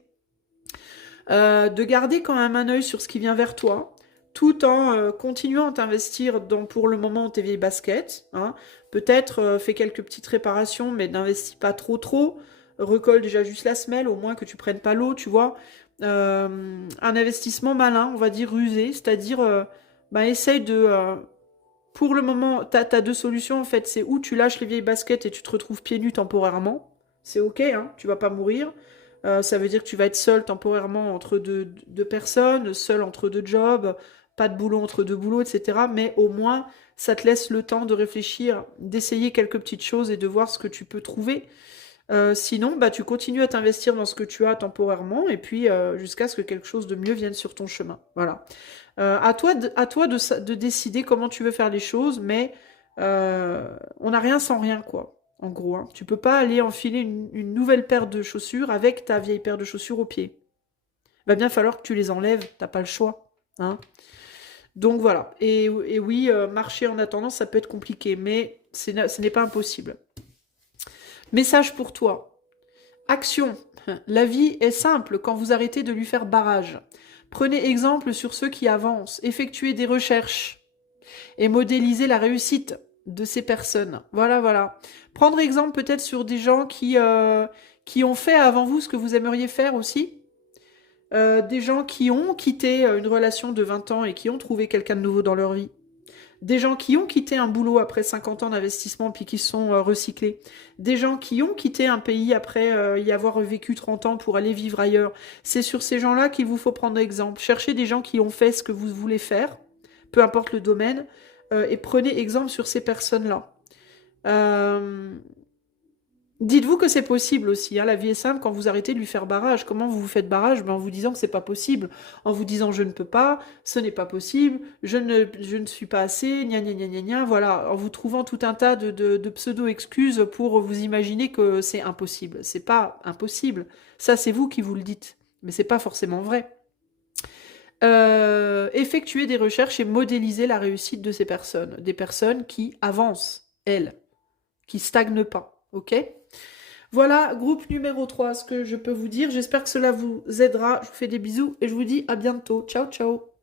de garder quand même un œil sur ce qui vient vers toi, tout en continuant à t'investir dans, pour le moment, tes vieilles baskets, hein. Peut-être fais quelques petites réparations, mais n'investis pas trop. Recolle déjà juste la semelle, au moins que tu prennes pas l'eau, tu vois. Un investissement malin, on va dire rusé, c'est-à-dire, bah, essaye de... pour le moment, t'as deux solutions, en fait. C'est où tu lâches les vieilles baskets et tu te retrouves pieds nus temporairement. C'est ok, hein, tu vas pas mourir. Ça veut dire que tu vas être seul temporairement entre deux personnes, seul entre deux jobs. pas de boulot entre deux boulots, etc. Mais au moins, ça te laisse le temps de réfléchir, d'essayer quelques petites choses et de voir ce que tu peux trouver. Sinon, bah, tu continues à t'investir dans ce que tu as temporairement et puis jusqu'à ce que quelque chose de mieux vienne sur ton chemin. Voilà. À toi de décider comment tu veux faire les choses, mais on n'a rien sans rien, quoi. En gros, hein. Tu peux pas aller enfiler une nouvelle paire de chaussures avec ta vieille paire de chaussures au pied. Il va bien falloir que tu les enlèves, t'as pas le choix. Hein. Donc voilà. Et oui, marcher en attendant, ça peut être compliqué, mais ce n'est pas impossible. Message pour toi. Action. La vie est simple quand vous arrêtez de lui faire barrage. Prenez exemple sur ceux qui avancent, effectuez des recherches et modélisez la réussite de ces personnes. Voilà, voilà. Prendre exemple peut-être sur des gens qui ont fait avant vous ce que vous aimeriez faire aussi. Des gens qui ont quitté une relation de 20 ans et qui ont trouvé quelqu'un de nouveau dans leur vie. Des gens qui ont quitté un boulot après 50 ans d'investissement puis qui sont recyclés. Des gens qui ont quitté un pays après y avoir vécu 30 ans pour aller vivre ailleurs. C'est sur ces gens-là qu'il vous faut prendre exemple. Cherchez des gens qui ont fait ce que vous voulez faire, peu importe le domaine, et prenez exemple sur ces personnes-là. Dites-vous que c'est possible aussi. Hein. La vie est simple quand vous arrêtez de lui faire barrage. Comment vous vous faites barrage? En vous disant que c'est pas possible. En vous disant je ne peux pas, ce n'est pas possible, je ne suis pas assez, gna gna gna gna gna. Voilà. En vous trouvant tout un tas de pseudo-excuses pour vous imaginer que c'est impossible. C'est pas impossible. Ça, c'est vous qui vous le dites. Mais c'est pas forcément vrai. Effectuer des recherches et modéliser la réussite de ces personnes. Des personnes qui avancent, elles, qui stagnent pas. Ok? Voilà, groupe numéro 3, ce que je peux vous dire. J'espère que cela vous aidera. Je vous fais des bisous et je vous dis à bientôt. Ciao, ciao.